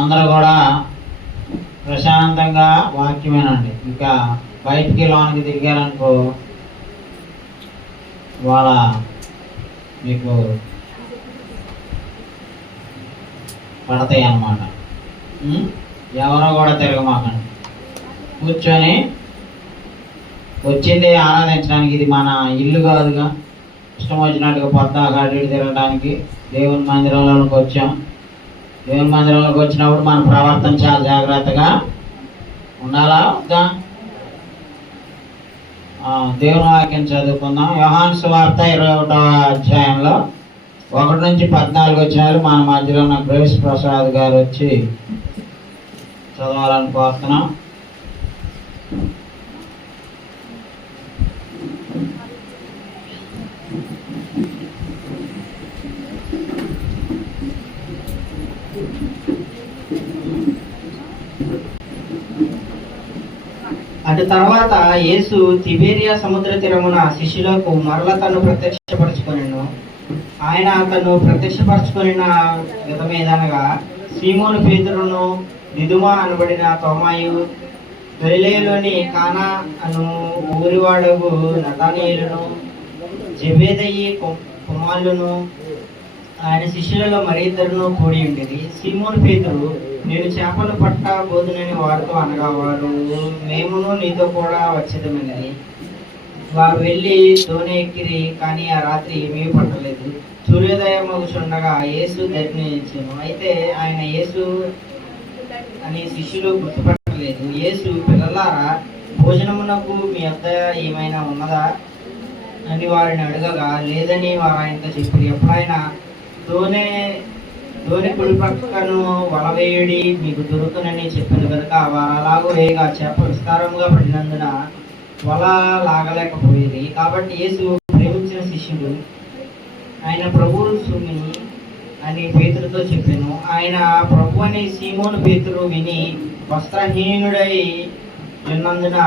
అందరూ కూడా ప్రశాంతంగా వాక్యమేనండి. ఇంకా బయటికి లోనికి తిరిగారనుకో వాళ్ళ మీకు పడతాయి అన్నమాట. ఎవరో కూడా తిరగమాకండి, కూర్చొని వచ్చింది ఆరాధించడానికి. ఇది మన ఇల్లు కాదుగా, ఇష్టం వచ్చినట్టుగా పొద్దాక అటు తిరగడానికి. దేవుని మందిరంలోకి వచ్చాం. దేవుని మందిరంలోకి వచ్చినప్పుడు మన ప్రవర్తన చాలా జాగ్రత్తగా ఉండాలా వద్దా? దేవుని వాక్యం చదువుకుందాం. యోహాను సువార్త 21వ అధ్యాయంలో 1 నుంచి 14 వచ్చినారు. మన మధ్యలో ఉన్న గ్రేస్ ప్రసాద్ గారు వచ్చి చదవాలని కోరుతున్నాం. అటు తర్వాత యేసు తిబేరియా సముద్ర తీరమున శిష్యులకు మరల తను ప్రత్యక్షపరచుకొనెను. ఆయన తను ప్రత్యక్షపరచుకొనిన విధమేదనగా సీమోను పేతురును, దిదుమా అనబడిన తోమాయు, గలిలయలోని కానా అను ఊరివాడగు నతానీయులను, జెబెదయి కుమారులను, ఆయన శిష్యులలో మరి ఇద్దరును కూడి ఉండేది. సీమోను పేతురు, నేను చేపలు పట్ట బోధనని వారితో అనగా, వారు మేమును నీతో కూడా వచ్చేదమని. వారు వెళ్ళి దోణి ఎక్కిరి, కానీ ఆ రాత్రి ఏమీ పట్టలేదు. సూర్యోదయం మగుచుండగా యేసు దర్శనమిచ్చాను. అయితే ఆయన యేసు అని శిష్యులు గుర్తుపట్టలేదు. యేసు, పిల్లలారా, భోజనమునకు మీ వద్ద ఏమైనా ఉన్నదా అని వారిని అడగగా, లేదని వారు ఆయనతో చెప్పారు. ఎప్పుడైనా దోణి కుడి పక్కను వల వేయడి, మీకు దొరుకునని చెప్పాను కనుక వారు అలాగూ వేయగా చేప విస్తారంగా పడినందున వల లాగలేకపోయేది. కాబట్టి యేసు ప్రేమించిన శిష్యుడు, ఆయన ప్రభువు సుమి అని పేతురుతో చెప్పాను. ఆయన ప్రభు అని సీమోను పేతురు విని వస్త్రహీనుడై ఉన్నందున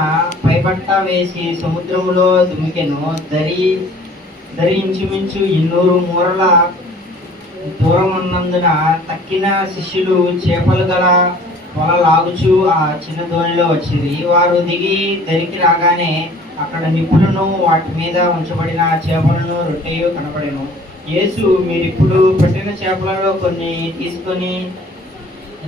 పైబట్ట వేసి సముద్రములో దుమికెను. దరి ఇంచుమించు 200 మూరల దూరం ఉన్నందున తక్కిన శిష్యులు చేపలు గల వల లాగుచు ఆ చిన్న దోణిలో వచ్చింది. వారు దిగి దరికి రాగానే అక్కడ నిప్పులను, వాటి మీద ఉంచబడిన చేపలను, రొట్టెయు కనపడెను. యేసు, మీరిప్పుడు పట్టిన చేపలలో కొన్ని తీసుకొని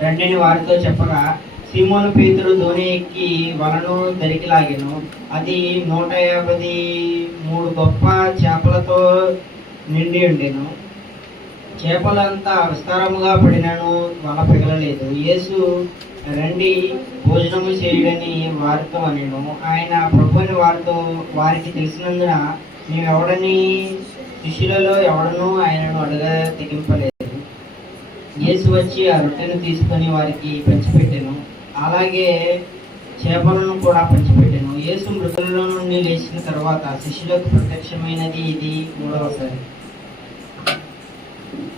రండిని వారితో చెప్పగా, సీమోను పేతురు దోణి ఎక్కి వలను దరికి లాగెను. అది 153 గొప్ప చేపలతో నిండి ఉండెను. చేపలంతా విస్తారముగా పడినను వల పిగలలేదు. యేసు, రండి భోజనము చేయడని వారితో అనెను. ఆయన ప్రభుని వారికి తెలిసినందున నీవెవడని శిష్యులలో ఎవడనూ ఆయనను అడగ తెగింపలేదు. యేసు వచ్చి ఆ రొట్టెను తీసుకొని వారికి పంచిపెట్టెను. అలాగే చేపలను కూడా పంచిపెట్టెను. యేసు మృతులలో నుండి లేచిన తర్వాత శిష్యులకు ప్రత్యక్షమైనది ఇది 3వసారి.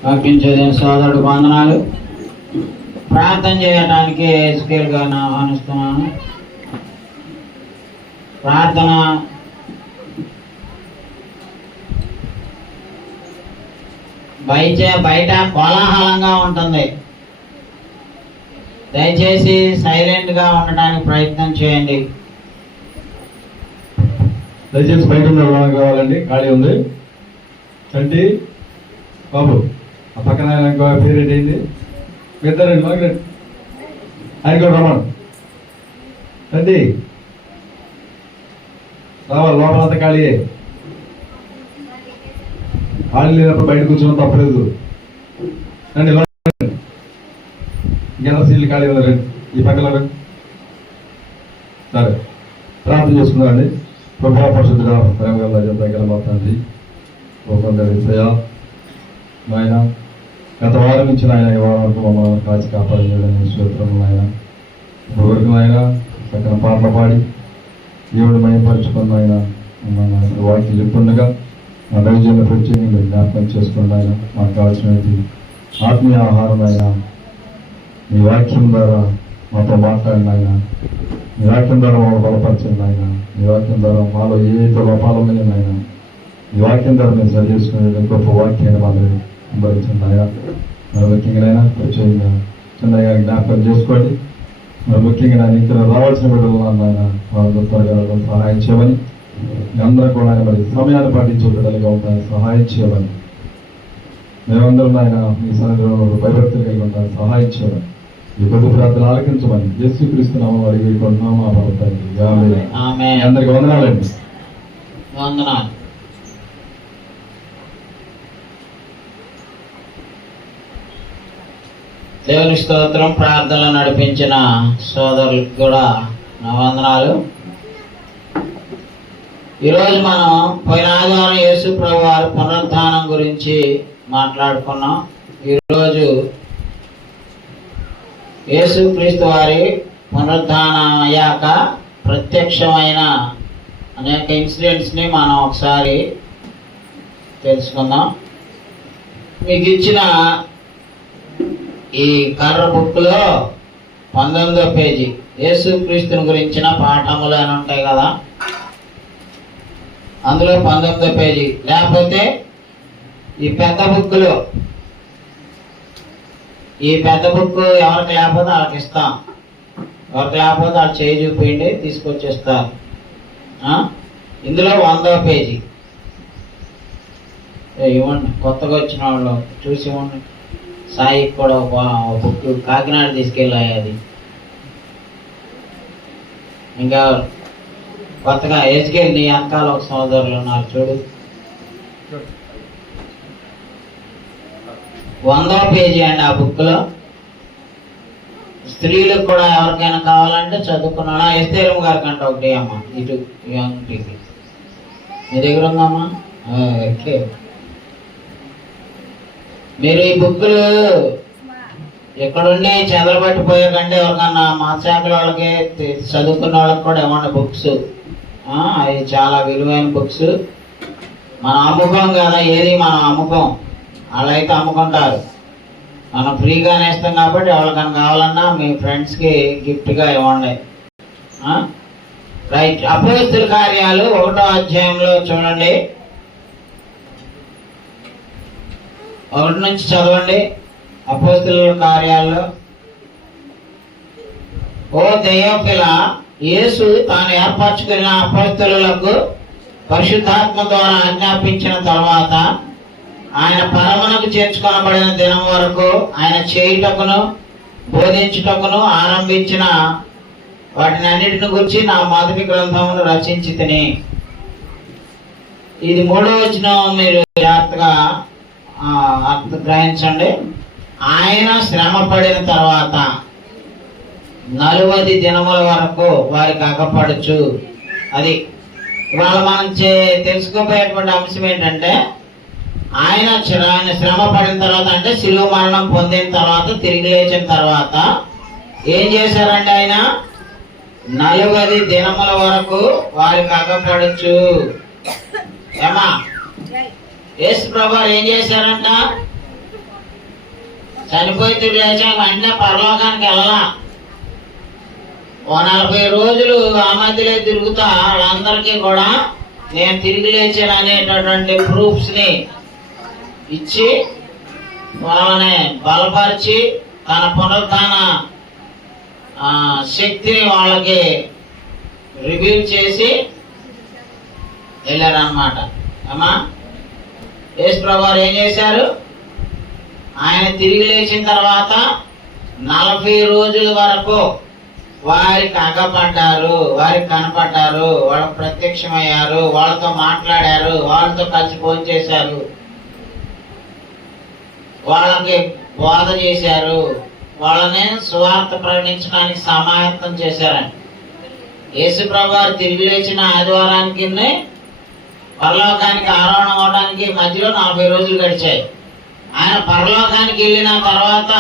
వాక్యం చదివిన సోదరుడు వందనాలు. ప్రార్థన చేయడానికి ఎస్కేల్ గారిని ఆహ్వానిస్తున్నాను. ప్రార్థన బయట కోలాహలంగా ఉంటుంది. దయచేసి సైలెంట్గా ఉండటానికి ప్రయత్నం చేయండి. దయచేసి బయట కావాలండి, ఖాళీ ఉంది. చంటి బాబు, ఆ పక్కన పేరు ఏంటి? ఇద్దరండి, ఆయన కూడా రమ్మను. చంటి రావాలి, లోపలంతా ఖాళీ. ఖాళీ లేనప్పుడు బయట కూర్చోవడం తప్పలేదు. రండి, ఇంకెంత సీట్లు ఖాళీ ఉందండి, ఈ పక్కన సరే. ప్రార్థన చేసుకున్నారండి. ప్రభా పరిశుద్ధుడా, ప్రేమగల మా తండ్రి, నాయన గత వారం నుంచి నాయన ఈ వారం వరకు మమ్మల్ని కాచి కాపాడలేదని స్తోత్రములు నాయన. ఇప్పటివరకు నాయన చక్కని పాటలు పాడి దేవుడు మయపరుచుకున్న ఆయన వాక్యం చెప్పుండగా మా దైవజనుల ప్రత్యేకంగా జ్ఞాపకం చేసుకున్న ఆయన మాకు కావాల్సినది ఆత్మీయ ఆహారం అయినా మీ వాక్యం ద్వారా మాతో మాట్లాడిన ఆయన, మీ వాక్యం ద్వారా మమ్మల్ని బలపరచండి ఆయన. మీ వాక్యం ద్వారా మాలో ఏదైతే లోపాలు ఉన్నాయో ఆయన, ఈ వాక్యం ద్వారా మేము సరి చేసుకునే గొప్ప వాక్యాన్ని వాళ్ళు భరించండి ఆయన. ముఖ్యంగా ప్రత్యేకంగా చిన్నగా జ్ఞాపకం చేసుకోండి. మరి ముఖ్యంగా నా ఇతర రావాల్సిన బిడ్డలు ఆయన వాళ్ళ త్వరగా సహాయం చేయమని, అందరూ కూడా ఆయన మరి సమయాన్ని పాటించే బిడ్డలుగా ఉంటాయని సహాయం చేయమని, మేమందరం ఆయన మీ సన్నిధిలో భయభక్తులు కలిగి ఉంటాను సహాయం చేయమని, ఈ కొద్ది ప్రార్థన ఆలకించమని యేసుక్రీస్తు నామములో అడిగి వేడుకుంటున్నాము ఆ ప్రభుత్వానికి. ఆమేన్. అందరికి వందనాలండి. వందనాలు. దేవుని స్తోత్రం. ప్రార్థనలు నడిపించిన సోదరులకు కూడా నా వందనాలు. ఈరోజు మనం పోయిన ఆదివారం యేసు ప్రభు వారి పునరుద్ధానం గురించి మాట్లాడుకున్నాం. ఈరోజు యేసు క్రీస్తు వారి పునరుద్ధానం అయ్యాక ప్రత్యక్షమైన అనేక ఇన్సిడెంట్స్ని మనం ఒకసారి తెలుసుకుందాం. మీకు ఇచ్చిన ఈ కర్ర బుక్లో 19వ పేజీ యేసు క్రీస్తుని గురించిన పాఠములు అని ఉంటాయి కదా, అందులో 19వ పేజీ. లేకపోతే ఈ పెద్ద బుక్లో, ఈ పెద్ద బుక్ ఎవరికి లేకపోతే వాళ్ళకి ఇస్తాం, ఎవరికి లేకపోతే వాళ్ళు చేయి చూపిండి తీసుకొచ్చేస్తారు. ఇందులో 100వ పేజీ ఇవ్వండి, కొత్తగా వచ్చిన వాళ్ళు చూసి ఇవ్వండి. సాయికి కూడా ఒక బుక్ కాకినాడ తీసుకెళ్ళాయి. అది ఇంకా కొత్తగా ఎస్కేల్ నీ అంకాల ఒక సోదరులు ఉన్నారు చూడు. 100వ పేజీ అండి ఆ బుక్లో. స్త్రీలకు కూడా ఎవరికైనా కావాలంటే చదువుకున్నాడా ఎస్తేరమ్మ గారికి అంటే ఒకటి అమ్మ ఇటు ఇంటికి మీ దగ్గర ఉందమ్మా. ఓకే, మీరు ఈ బుక్కులు ఎక్కడుండి చెదలబట్టిపోయాకంటే ఎవరికన్నా మా శాఖల వాళ్ళకి చదువుకున్న వాళ్ళకి కూడా ఇవ్వండి బుక్స్. అవి చాలా విలువైన బుక్స్. మనం అమ్ముకోం కదా, ఏది మనం అమ్ముకోం, వాళ్ళైతే అమ్ముకుంటారు. మనం ఫ్రీగానే ఇస్తాం కాబట్టి ఎవరికైనా కావాలన్నా మీ ఫ్రెండ్స్కి గిఫ్ట్గా ఇవ్వండి. రైట్. అపోస్తలుల కార్యాలు 1వ అధ్యాయంలో చూడండి, 1 నుంచి చదవండి. అపోస్తలుల కార్యాల్లో. ఓ దెయోఫిల, యేసు తాను ఏర్పరచుకున్న అపోస్తలులకు పరిశుద్ధాత్మ ద్వారా ఆజ్ఞాపించిన తర్వాత ఆయన పరమునకు చేర్చుకొనబడిన దినం వరకు ఆయన చేయుటకును బోధించుటకును ఆరంభించిన వాటిని అన్నిటిని గురించి నా మొదటి గ్రంథమును రచించి తిని. ఇది 3వ వచనం మీరు జాగ్రత్తగా గ్రహించండి. ఆయన శ్రమ పడిన తర్వాత 40 దినముల వరకు వారికి అగపడుచు. అది ఇవాళ మనం తెలుసుకోబోయేటువంటి అంశం ఏంటంటే, ఆయన శ్రమ పడిన తర్వాత అంటే శిలువ మరణం పొందిన తర్వాత తిరిగి లేచిన తర్వాత ఏం చేశారంటే ఆయన 40 దినముల వరకు వారికి అగపడుచు. ఏమా యేసు ప్రభు ఏం చేశారంట? చనిపోయి తిరిగి లేచాక వెంటనే పరలోకానికి వెళ్ళాల. ఓ 40 రోజులు ఆ మధ్యలో తిరుగుతా వాళ్ళందరికీ కూడా నేను తిరిగి లేచాను అనేటటువంటి ప్రూఫ్స్ ని ఇచ్చి వాళ్ళని బలపరిచి తన పునరుద్ధాన శక్తిని వాళ్ళకి రివీల్ చేసి వెళ్ళారన్నమాట. అమ్మా యేసు ప్రభువారు ఏం చేశారు? ఆయన తిరిగి లేచిన తర్వాత 40 రోజుల వరకు వారికి అగపడ్డారు, వారికి కనపడ్డారు, వాళ్ళకు ప్రత్యక్షమయ్యారు, వాళ్ళతో మాట్లాడారు, వాళ్ళతో కలిసి భోజనం చేశారు, వాళ్ళకి బోధ చేశారు, వాళ్ళని సువార్త ప్రకటించడానికి సమాయత్తం చేశారండి. యేసు ప్రభువారు తిరిగి లేచిన ఆదివారానికి పరలోకానికి ఆరోహణం అవడానికి మధ్యలో 40 రోజులు గడిచాయి. ఆయన పరలోకానికి వెళ్ళిన తర్వాత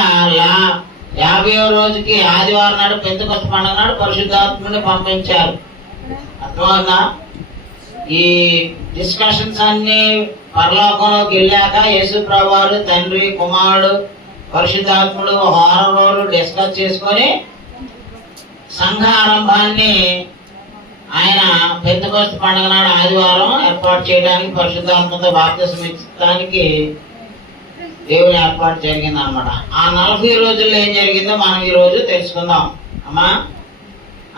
50వ రోజుకి ఆదివారం నాడు పెంతెకొస్తు పండుగ నాడు పరిశుద్ధాత్మని పంపించారు. అర్థమవుతుందా? ఈ డిస్కషన్స్ అన్ని పరలోకంలోకి వెళ్ళాక యేసు ప్రభువారు తండ్రి, కుమారుడు, పరిశుద్ధాత్ముడు 6 రోజులు డిస్కస్ చేసుకొని సంఘ ఆరంభాన్ని ఆయన పెంతెకొస్తు పండుగ నాడు ఆదివారం ఏర్పాటు చేయడానికి, పరిశుద్ధాత్మతో బాప్తిసం ఇచ్చడానికి దేవుని ఏర్పాటు జరిగింది అనమాట. ఆ 40 రోజుల్లో ఏం జరిగిందో మనం ఈ రోజు తెలుసుకుందాం అమ్మా.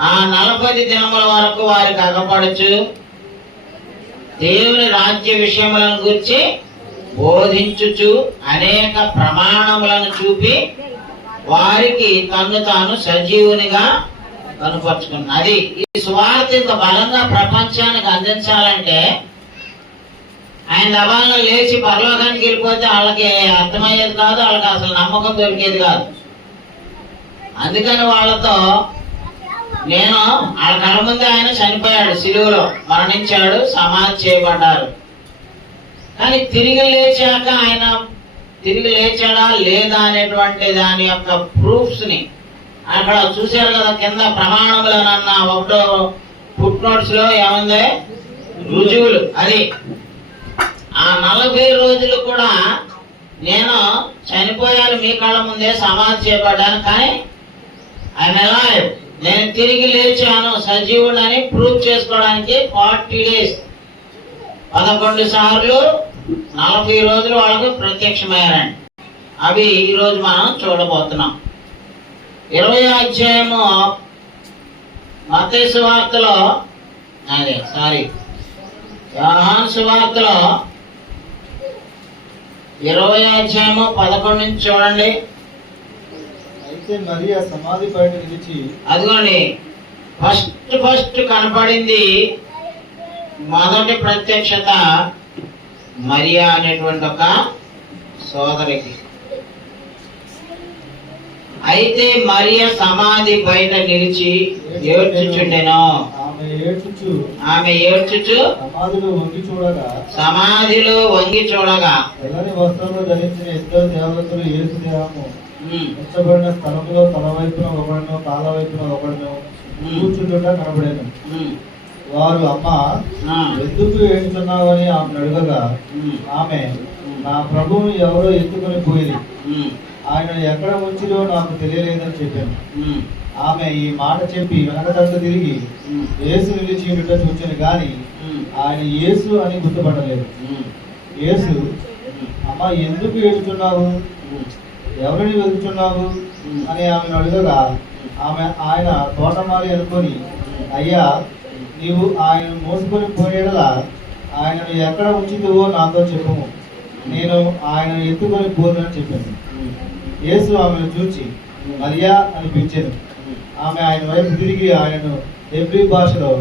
ఆ 40 దినముల వరకు వారికి అగపడుచు దేవుని రాజ్య విషయములను గురించి బోధించుచు అనేక ప్రమాణములను చూపి వారికి తన్ను తాను సజీవునిగా కనుపరుచుకున్నాడు. అది ఈ సువార్త ఇంత బలంగా ప్రపంచానికి అందించాలంటే ఆయన దబాల్లో లేచి పరలోకానికి వెళ్ళిపోతే వాళ్ళకి అర్థమయ్యేది కాదు, వాళ్ళకి అసలు నమ్మకం దొరికేది కాదు. అందుకని వాళ్ళతో నేను వాళ్ళ కళ్ళ ముందే ఆయన చనిపోయాడు, సిలువలో మరణించాడు, సమాధి చేయబడ్డారు. కానీ తిరిగి లేచాక ఆయన తిరిగి లేచాడా లేదా అనేటువంటి దాని యొక్క ప్రూఫ్స్ ని అక్కడ చూశారు కదా. కింద ప్రమాణములనన్న 1వ ఫుట్ నోట్స్ లో ఏముంది? రుజువులు. అది ఆ 40 రోజులు కూడా నేను చనిపోయాను, మీ కళ్ళ ముందే సమాధి చేయబడ్డాను, కానీ ఆయన ఎలా నేను తిరిగి లేచాను సజీవుడని ప్రూవ్ చేసుకోవడానికి 40 days 11 సార్లు 40 రోజులు వాళ్ళకు ప్రత్యక్షమయ్యారండి. అవి ఈరోజు మనం చూడబోతున్నాం. 20వ అధ్యాయము మత్తయి సువార్తలో యోహాను సువార్తలో 20వ అధ్యాయము 11 నుంచి చూడండి. అయితే మరియా సమాధి బయట నిలిచి, అదిగోండి ఫస్ట్ కనపడింది మొదటి ప్రత్యక్షత మరియా అనేటువంటి ఒక సోదరికి. అయితే మరియా సమాధి బయట నిలిచి ఏడ్చుచుండెను. ఆమె ఏడ్చుచు సమాధిలో వంగి చూడగా తెల్లని వస్త్రంలో ధరించిన 2 దేవతలు యేసు దేహము ఉంచబడిన స్థలంలో తల వైపున ఒకడును కాళ్ళ వైపున ఒకడును కూర్చుండుట కనబడేను. వారు అమ్మా ఎందుకు ఏడుచున్నావని ఆమెను అడగగా ఆమె నా ప్రభువును ఎవరో ఎత్తుకొని పోయింది, ఆయన ఎక్కడ ఉంచిలో నాకు తెలియలేదని చెప్పాను. ఆమె ఈ మాట చెప్పి వెనకదంత తిరిగి యేసు నిలిచి ఉండుట చూచాను, గాని ఆయన యేసు అని గుర్తుపట్టలేదు. యేసు అమ్మా ఎందుకు ఏడుచున్నావు, ఎవరిని వెతుకుతున్నావు అని ఆమెను అడగగా ఆయన తోటమాలి అనుకొని, అయ్యా నీవు ఆయన మోసుకొని పోయేలా ఆయనను ఎక్కడ ఉంచుతావో నాతో చెప్పము, నేను ఆయన ఎత్తుకొని పోదునని చెప్పాను. యేసు ఆమెను చూచి మరియా అని పిలిచాను. ఆమె ఆయన వైపు తిరిగి ఆయనను హెబ్రీ భాషలో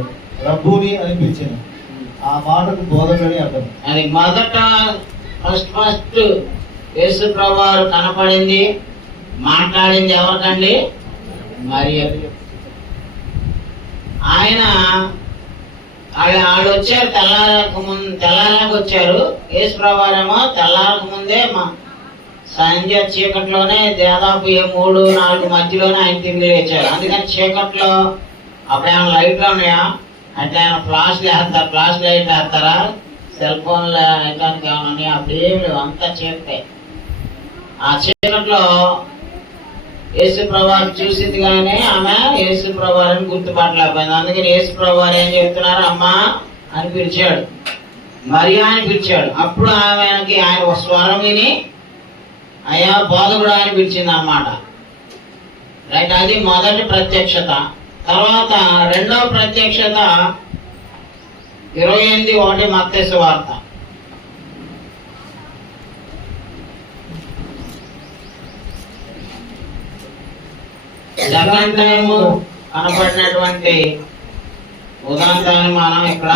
రబ్బూని అని పిలిచాను. ఆ మాటకు బోధకుడని అర్థం. అది మొదట ఫస్ట్ యేసు ప్రభువారు కనపడింది, మాట్లాడింది ఎవరికండి? మరియా. వాళ్ళు వచ్చారు తెల్లారాక వచ్చారు. యేసు ప్రభువారేమో తెల్లారకు ముందే సంధ్య చీకట్లోనే దాదాపు 3-4 మధ్యలోనే ఆయన తిరిగి లేచారు. అందుకని చీకట్లో అప్పుడు ఏమైనా లైట్లు ఉన్నాయా అంటే ఆయన ఫ్లాష్ లైట్ వేస్తారా, సెల్ ఫోన్లు ఎక్కడానికి ఏమైనా ఉన్నాయా? అప్పుడు ఏమి లేవు, అంతా చీకటే. ఆ చీకట్లో యేసు ప్రభువారు చూసింది కానీ ఆమె యేసు ప్రభువారిని గుర్తుపట్టలేకపోయింది. అందుకని యేసు ప్రభువారు ఏం చెప్తున్నారు? అమ్మా అని పిలిచాడు, మరియా అని పిలిచాడు. అప్పుడు ఆమెకి ఆయన ఒక స్వరం విని అయ్యా బోధకుడు అని పిలిచింది అన్నమాట. రైట్, అది మొదటి ప్రత్యక్షత. తర్వాత 2వ ప్రత్యక్షత 28:1 మత్తయి సువార్త. సెకండ్ టైం కనపడినటువంటి ఉదాంతాన్ని మనం ఇక్కడ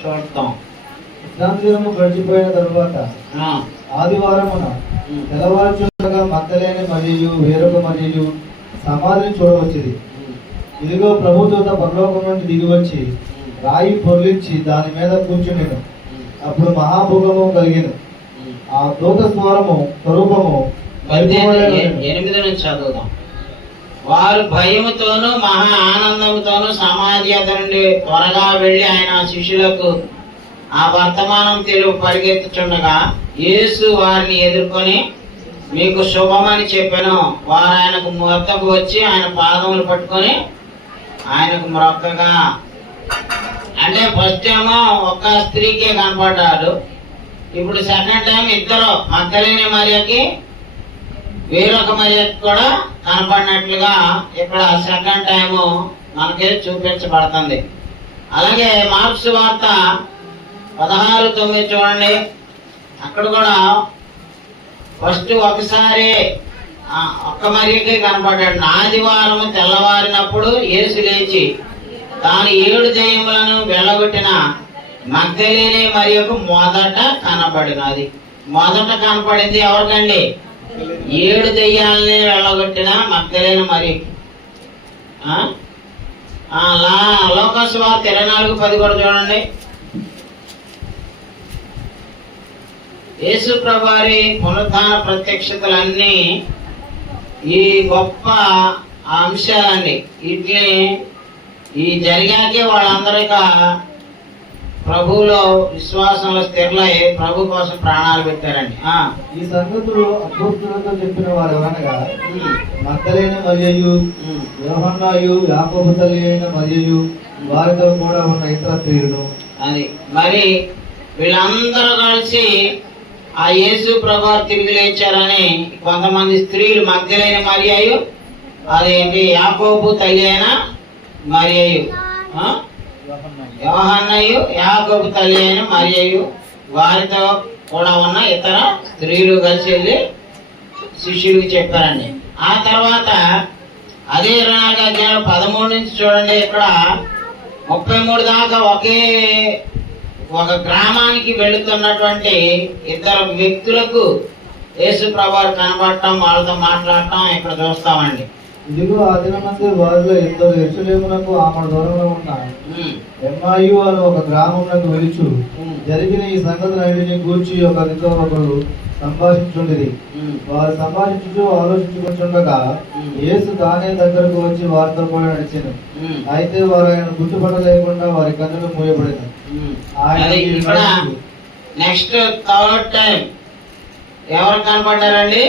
చూస్తాం. గడిచిపోయిన తరువాత ఆదివారమున తెల్లవారుచుండగా మగ్దలేని మరియు వేరొక మరియు సమాధిని చూడవచ్చింది. ఇదిగో ప్రభుదూత పరలోకం నుండి దిగి వచ్చి రాయి పొర్లించి దాని మీద కూర్చుండెను. అప్పుడు మహాభూకంపం కలిగెను. ఆ దూత స్వరూపము 8 నుంచి చదువుదాం. వారు భయముతోనూ మహా ఆనందంతోనూ సమాధి నుండి త్వరగా వెళ్లి ఆయన శిష్యులకు ఆ వర్తమానం తెలుగు పరిగెత్తుచుండగా యేసు వారిని ఎదుర్కొని మీకు శుభమని చెప్పాను. వారు ఆయనకు మొత్తకు వచ్చి ఆయన పాదములు పట్టుకొని ఆయనకు మొక్కగా, అంటే ఫస్ట్ ఏమో ఒక స్త్రీకే కనపడ్డాడు, ఇప్పుడు సెకండ్ టైం ఇద్దరు మగ్దలేని మరియకి వేరొక మరియకి కూడా కనపడినట్లుగా ఇక్కడ సెకండ్ టైము మనకి చూపించబడుతుంది. అలాగే మార్క్స్ వార్త 16:9 చూడండి. అక్కడ కూడా ఫస్ట్ ఒకసారి ఒక్క మరియకి కనపడ్డాడు. ఆదివారం తెల్లవారినప్పుడు యేసు లేచి తాను 7 దెయ్యములను వెళ్ళగొట్టిన మగ్దలేనే మరియకు మొదట కనపడినది. మొదట కనపడింది ఎవరికండి? 7 దెయ్యాలని వెళ్ళగొట్టిన మగ్దలేనే మరియకి. లోకాసు వార్త 24:10 కూడా చూడండి. యేసు ప్రభువారి పునరుత్థాన ప్రత్యక్షతలన్నీ ఈ గొప్ప అంశాలండి. వీటిని ఈ జరిగాకే వాళ్ళందరిక ప్రభువులో విశ్వాసంలో స్థిరలై ప్రభు కోసం ప్రాణాలు పెట్టారండి. ఈ సంగతులు అపోస్తలులతో చెప్పిన వారు ఎవరనగా మగ్దలేని మరియయు, యోహన్నయు, యాకోబు తల్లి అయిన మరియయు, వారితో కూడా ఉన్న ఇతర స్త్రీలను. అది మరి వీళ్ళందరూ కలిసి ఆ యేసు ప్రభు తిరిగి లేచారని కొంతమంది స్త్రీలు మగ్దలేని మరియయు, అదేంటి యాకోబు తల్లి అయిన మరియయు, యోహన్నయు, యాకోబు తల్లి అయిన మరియయు, వారితో కూడా ఉన్న ఇతర స్త్రీలు కలిసి వెళ్ళి శిష్యుడికి చెప్పారండి. ఆ తర్వాత అదే 24 అధ్యాయం 13 నుంచి చూడండి. ఇక్కడ 33 దాకా ఒక గ్రామానికి వెళుతున్నటువంటి ఇద్దరు వ్యక్తులకు యేసు ప్రభువు కనబడటం, వాళ్ళతో మాట్లాడటం ఇక్కడ చూస్తామండి. ఇదిగో ఆ దినమందు వారిలో ఇద్దరు యెరూషలేమునకు ఆమె దూరంలో ఉన్న ఎమ్మాయు అని ఒక గ్రామమునకు వెలుచు జరిగిన ఈ సంగతులన్నిటిని గూర్చి ఒకరితో ఒకరు సంభాషించుండిరి. వారు సంభాషించు ఆలోచించుకుంటుండగా యేసు తానే దగ్గరకు వచ్చి వారితో కూడా నడిచాను. అయితే వారు ఆయన గుర్తుపట్టలేకుండా వారి కన్నులు మూయబడిన. నెక్స్ట్ థర్డ్ టైం ఎవరు కనపడ్డారండి?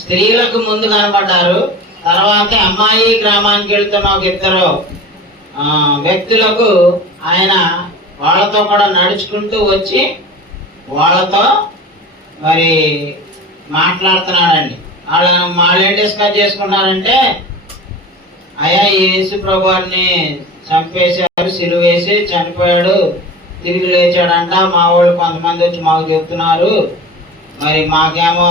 స్త్రీలకు ముందు కనపడ్డారు. తర్వాత అమ్మాయి గ్రామానికి వెళ్తున్న ఒక ఇద్దరు వ్యక్తులకు ఆయన వాళ్ళతో కూడా నడుచుకుంటూ వచ్చి వాళ్ళతో మరి మాట్లాడుతున్నాడండి. వాళ్ళు ఏం డిస్కస్ చేసుకున్నారంటే, అయ్యా యేసు ప్రభువారిని చంపేశారు, సిలువ వేసి చనిపోయాడు, తిరిగి లేచాడంట. మా వాళ్ళు కొంతమంది వచ్చి మాకు చెప్తున్నారు, మరి మాకేమో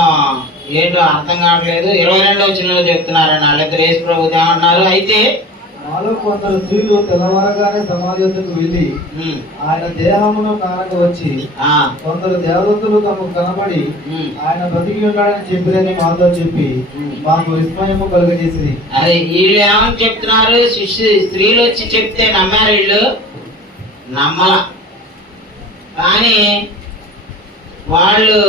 ఏంటో అర్థం కావట్లేదు. 22వ వచనంలో చెప్తున్నారండి వాళ్ళిద్దరు యేసు ప్రభు ఏమన్నారు, అయితే మాలో కొందరు స్త్రీలు తెల్లవారగానే సమాధి వద్దకు వెళ్ళి ఆయన దేహమును కానక వచ్చి కొందరు దేవదత్తులు తమకు కనబడి ఆయన బతికి ఉన్నాడని చెప్పిరని మాతో చెప్పి మాకు విస్మయము కలుగజేసింది. అదే వీళ్ళు ఏమని చెప్తున్నారు? స్త్రీలు వచ్చి చెప్తే నమ్మారు వీళ్ళు? నమ్మల. కానీ వాళ్ళు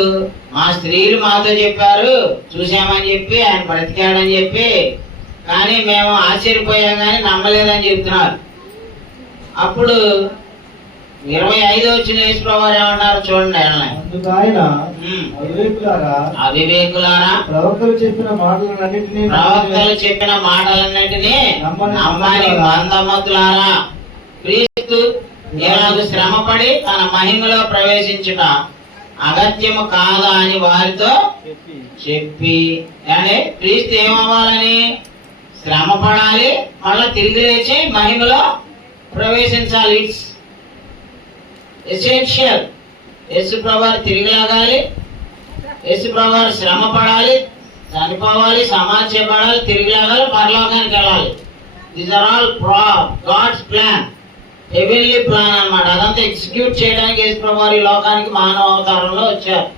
మా స్త్రీలు మాతో చెప్పారు, చూసామని చెప్పి ఆయన బ్రతికాడని చెప్పి, కానీ మేము ఆశ్చర్యపోయాం కానీ నమ్మలేదని చెప్తున్నారు. అప్పుడు 25వ వచనం యేసు ప్రభువారు ఏమన్నారు చూడండి. అందుకు ఆయన అవివేకులారా, ప్రవక్తలు చెప్పిన మాటలన్నిటినీ నమ్మని మందమతులారా, క్రీస్తు ఎలాగూ శ్రమపడి తన మహిమలో ప్రవేశించుట అగత్యము కాదా అని వారితో చెప్పి, అంటే క్రీస్తు ఏమవ్వాలని? శ్రమ పడాలి, మళ్ళా తిరిగి లేచి మహిమలో ప్రవేశించాలి. It's essential. యేసు ప్రభువారు తిరిగి లాగాలి, యేసు ప్రభువారు శ్రమ పడాలి, చనిపోవాలి, సమాధి చేయబడాలి, తిరిగి లాగాలి, పరలోకానికి వెళ్ళాలి. These are all God's plan, heavenly plan అన్నమాట. అదంతా ఎగ్జిక్యూట్ చేయడానికి యేసు ప్రభువారు ఈ లోకానికి మానవ అవతారంలో వచ్చారు.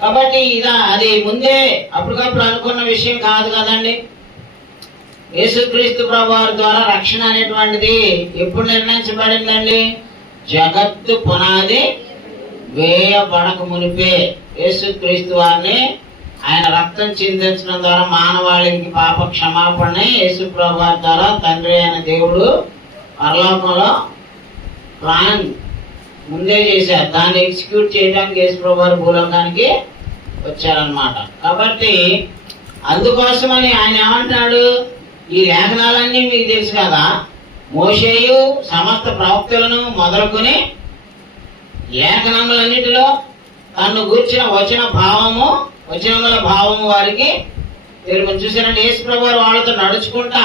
కాబట్టి అది ముందే అప్పటికప్పుడు అనుకున్న విషయం కాదు కదండి. యేసుక్రీస్తు ప్రభువారి ద్వారా రక్షణ అనేటువంటిది ఎప్పుడు నిర్ణయించబడిందండి? జగత్తు పునాది వేయబడక మునిపే యేసుక్రీస్తు వారిని ఆయన రక్తం చిందించడం ద్వారా మానవాళికి పాప క్షమాపణ యేసు ప్రభువారి ద్వారా తండ్రి అయిన దేవుడు పరలోకంలో ప్లాన్ ముందే చేశారు. దాన్ని ఎగ్జిక్యూట్ చేయడానికి యేసు ప్రభువారు భూలోకానికి వచ్చారనమాట. కాబట్టి అందుకోసమని ఆయన ఏమంటున్నాడు, ఈ లేఖనాలన్నీ మీకు తెలుసు కదా, మోషేయు సమస్త ప్రవక్తలను మొదలుకొని లేఖనములన్నిటిలో తను గూర్చిన వచనముల భావము వారికి తెలుగు. చూసారంటే యేసు ప్రభు వారు వాళ్ళతో నడుచుకుంటా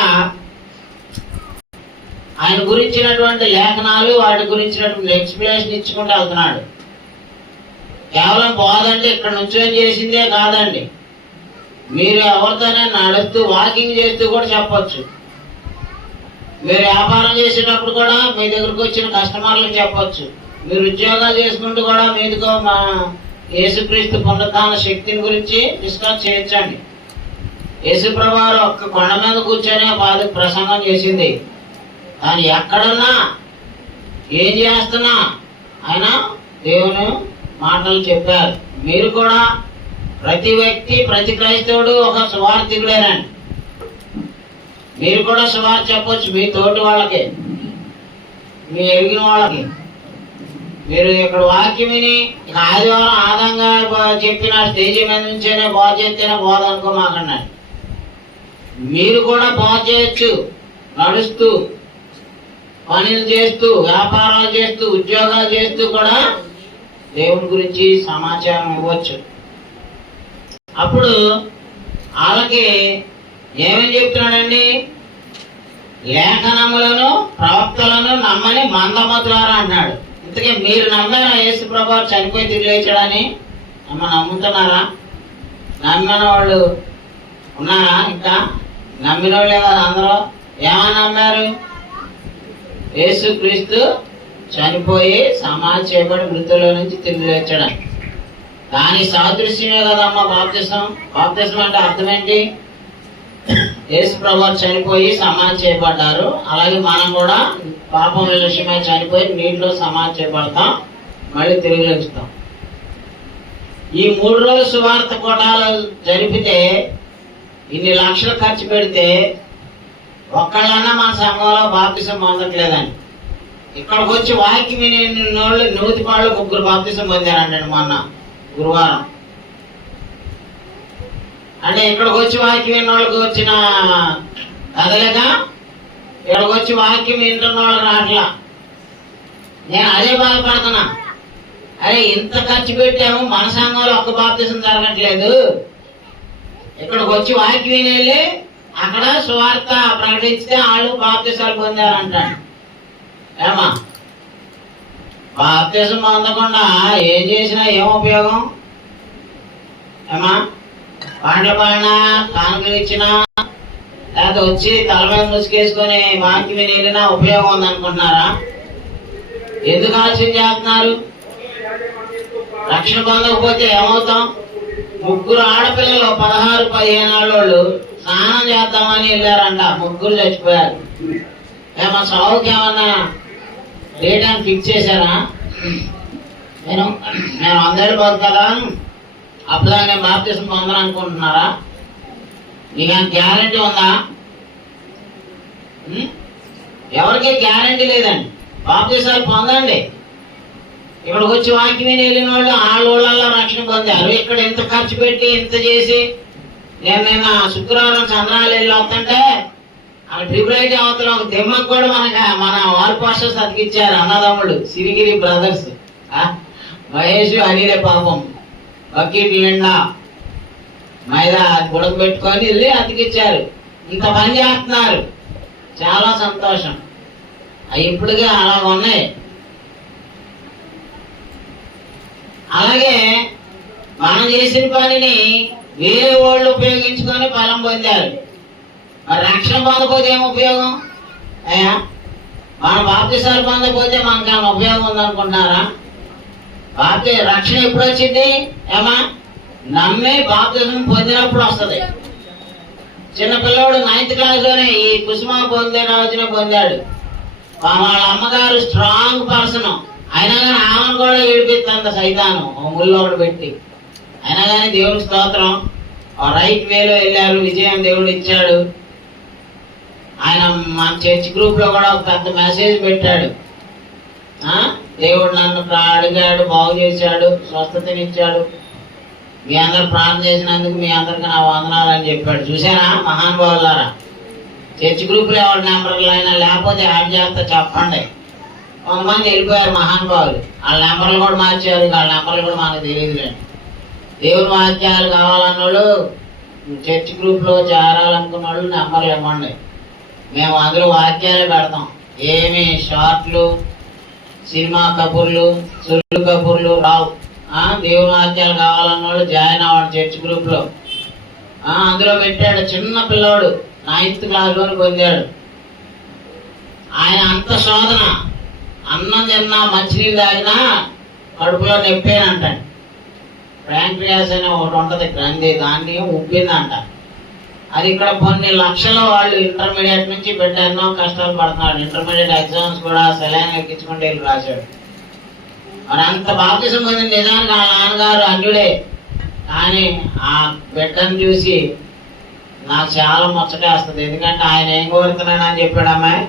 ఆయన గురించినటువంటి లేఖనాలు వాటి గురించినటువంటి ఎక్స్ప్లెనేషన్ ఇచ్చుకుంటూ వెళ్తున్నాడు. కేవలం బోధంటే ఇక్కడ నుంచొని చేసిందే కాదండి, మీరు ఎవరితోనే నడుస్తూ వాకింగ్ చేస్తూ కూడా చెప్పొచ్చు. మీరు వ్యాపారం చేసేటప్పుడు కూడా మీ దగ్గరకు వచ్చిన కస్టమర్లకు చెప్పొచ్చు. మీరు ఉద్యోగాలు చేసుకుంటూ కూడా మీదుకో మా యేసుక్రీస్తు పునరుత్థాన శక్తిని గురించి డిస్కస్ చేయొచ్చండి. యేసుప్రభు వారు ఒక్క కొండ మీద కూర్చొని బాధకు ప్రసంగం చేసింది. కానీ ఎక్కడున్నా ఏం చేస్తున్నా ఆయన దేవుని మాటలు చెప్పారు. మీరు కూడా ప్రతి వ్యక్తి ప్రతి క్రైస్తవుడు ఒక సువార్థికుడేనండి. మీరు కూడా సువార్త చెప్పొచ్చు మీ తోటి వాళ్ళకి, మీ ఎరిగిన వాళ్ళకి. మీరు ఇక్కడ వాక్యం విని ఆదివారం ఆదంగా చెప్పిన స్టేజీ మీద నుంచేనే బోధ చేస్తేనే బోధ అనుకోమాకన్నాడు. మీరు కూడా బోధ చేయొచ్చు, నడుస్తూ పనులు చేస్తూ వ్యాపారాలు చేస్తూ ఉద్యోగాలు చేస్తూ కూడా దేవుని గురించి సమాచారం ఇవ్వచ్చు. అప్పుడు వాళ్ళకి ఏమని చెప్తున్నాడండి? లేఖనములను ప్రవక్తలను నమ్మని మందమతులారా అన్నాడు. ఇంతకీ మీరు నమ్మారా యేసు ప్రభు చనిపోయి తిరిగి లేచాడని? నమ్ముతున్నారా? నమ్మిన వాళ్ళు ఉన్నారా? ఇంకా నమ్మిన వాళ్ళే కదా అందరూ. ఏమని నమ్మారు? యేసు క్రీస్తు చనిపోయి సమాధి చేయబడి మృతుల నుంచి తిరిగి లేచాడు. దాని సాదృశ్యమే కదమ్మా బాప్తిసం. బాప్తిసం అంటే అర్థం ఏంటి? యేసు ప్రభు చనిపోయి సమాధి చేయబడ్డారు. అలాగే మనం కూడా పాపం విషయమై చనిపోయి నీటిలో సమాధి చేయబడతాం, మళ్ళీ తిరిగి లేచుతాం. ఈ 3 రోజుల సువార్త కోటాలు జరిపితే ఇన్ని లక్షలు ఖర్చు పెడితే ఒక్కళ్ళన్నా మన సంఘంలో బాప్తిసం పొందట్లేదండి. ఇక్కడికి వచ్చి వాక్యం విని వాళ్ళు 103 బాప్తిసం పొందారంటండి మొన్న గురువారం. అంటే ఇక్కడికి వచ్చి వాక్యం విన్న వాళ్ళకి వచ్చిన కదలేక ఇక్కడికి వచ్చి వాక్యం వింటున్న వాళ్ళు రాట్లా. నేను అదే బాధపడుతున్నా. అరే ఇంత ఖర్చు పెట్టాము, మన సంఘంలో ఒక్క బాప్తిసం జరగట్లేదు. ఇక్కడికి వచ్చి వాక్యం విని వెళ్ళి అక్కడ సువార్త ప్రకటిస్తే వాళ్ళు బాప్తిసాలు పొందారంటాడు. ఏమా బాప్తిసం పొందకుండా ఏం చేసినా ఏం ఉపయోగం? ఏమా పాటలు పాడినా కానుకలు ఇచ్చినా లేకపోతే వచ్చి తల మీద ముసుకేసుకొని వాక్యం విని వెళ్ళినా ఉపయోగం ఉందనుకుంటున్నారా? ఎందుకు ఆలస్యం చేస్తున్నారు? రక్షణ పొందకపోతే ఏమవుతాం? 3 ఆడపిల్లలు 16-15 వాళ్ళు స్నానం చేద్దామని వెళ్ళారంట, 3 చచ్చిపోయారు. ఏమో సావుకి ఏమన్నా డేట్ అని ఫిక్స్ చేశారా? నేను 100 ఏళ్ళు బతుకుతా అప్పుడు నేను బాప్తిసం పొందను అనుకుంటున్నారా? నీకు గ్యారంటీ ఉందా? ఎవరికి గ్యారంటీ లేదండి. బాప్తిసాలు పొందండి. ఇక్కడికి వచ్చి వాక్యం విని వెళ్ళిన వాళ్ళు ఊళ్ళల్లో రక్షణ పొందారు. ఇక్కడ ఇంత ఖర్చు పెట్టి ఇంత చేసి నేను శుక్రవారం చంద్రాలు వెళ్ళి వస్తుంటే అక్కడ ట్రిపులైట్ అవతల ఒక దెమ్మకు కూడా మన వాల్ పోస్టర్స్ అతికిచ్చారు అన్నదమ్ముడు సిరిగిరి బ్రదర్స్. మహేష్ అనిలే పాపం బకెట్ నిండా మైదా గుడక పెట్టుకొని వెళ్ళి అతికిచ్చారు. ఇంత పని చేస్తున్నారు, చాలా సంతోషం. అవి ఇప్పటికే అలా ఉన్నాయి. అలాగే మనం చేసిన పనిని వేరే వాళ్ళు ఉపయోగించుకొని ఫలం పొందారు. మరి రక్షణ పొందకపోతే ఏం ఉపయోగం? అయ్యా మన బాప్తిసాలు పొందకపోతే మనకి ఏమైనా ఉపయోగం ఉందనుకుంటున్నారా? రక్షణ ఎప్పుడు వచ్చింది? ఏమా నమ్మి బాప్తిసం పొందినప్పుడు వస్తుంది. చిన్నపిల్లవాడు 9th క్లాస్లోనే ఈ కుసుమ పొందాడు. వాళ్ళ అమ్మగారు స్ట్రాంగ్ పర్సన్, అయినా కానీ ఆమెను కూడా ఏడిపిస్తుంది సైతాను ముళ్ళు ఒకటి పెట్టి. అయినా కానీ దేవుడికి స్తోత్రం, రైట్ వేలో వెళ్ళారు, విజయం దేవుడు ఇచ్చాడు. ఆయన మన చర్చ్ గ్రూప్ లో కూడా ఒక పెద్ద మెసేజ్ పెట్టాడు. దేవుడు నన్ను అడిగాడు, బాగు చేశాడు, స్వస్థతనిచ్చాడు, మీ అందరు ప్రార్థన చేసినందుకు మీ అందరికి నా వందనాలు అని చెప్పాడు. చూసారా మహానుభావులారా? చర్చ్ గ్రూప్ లో ఎవరి నెంబర్లు అయినా లేకపోతే యాడ్ చేస్తా చెప్పండి, కొంతమంది వెళ్ళిపోయారు మహానుభావులు, వాళ్ళ నెంబర్లు కూడా మార్చారు, వాళ్ళ నెంబర్లు కూడా మనకు తెలియదులేండి. దేవుని వాక్యాలు కావాలన్న వాళ్ళు, చర్చ్ గ్రూప్లో చేరాలనుకున్న వాళ్ళు నెంబర్లు ఇవ్వండి, మేము అందులో వాక్యాలే పెడతాం. ఏమి షార్ట్లు, సినిమా కబుర్లు, సుల్లు కబుర్లు రావు. దేవుని వాక్యాలు కావాలన్న వాళ్ళు జాయిన్ అవ్వండి చర్చ్ గ్రూప్లో. అందులో పెట్టాడు, చిన్న పిల్లోడు 9th క్లాస్లోని పొందాడు. ఆయన అంత శోధన, అన్నం తిన్నా మంచినీళ్ళు తాగినా కడుపులో నొప్పేనంటాడు. ప్యాంక్రియాస్ అనే ఒకటి ఉంటుంది గ్రంథి, దాన్ని ఉబ్బిందంట. అది ఇక్కడ కొన్ని లక్షల వాళ్ళు ఇంటర్మీడియట్ నుంచి బిడ్డ ఎన్నో కష్టాలు పడుతున్నాడు. ఇంటర్మీడియట్ ఎగ్జామ్స్ కూడా సెలైన్ ఎక్కించుకుంటే వెళ్ళి రాశాడు. మరి అంత బాప్తిసం పొందిన నిజానికి ఆ నాన్నగారు అన్యుడే, కానీ ఆ బిడ్డను చూసి నాకు చాలా ముచ్చటేస్తుంది. ఎందుకంటే ఆయన ఏం కోరుతున్నానని చెప్పాడు అమ్మాయి,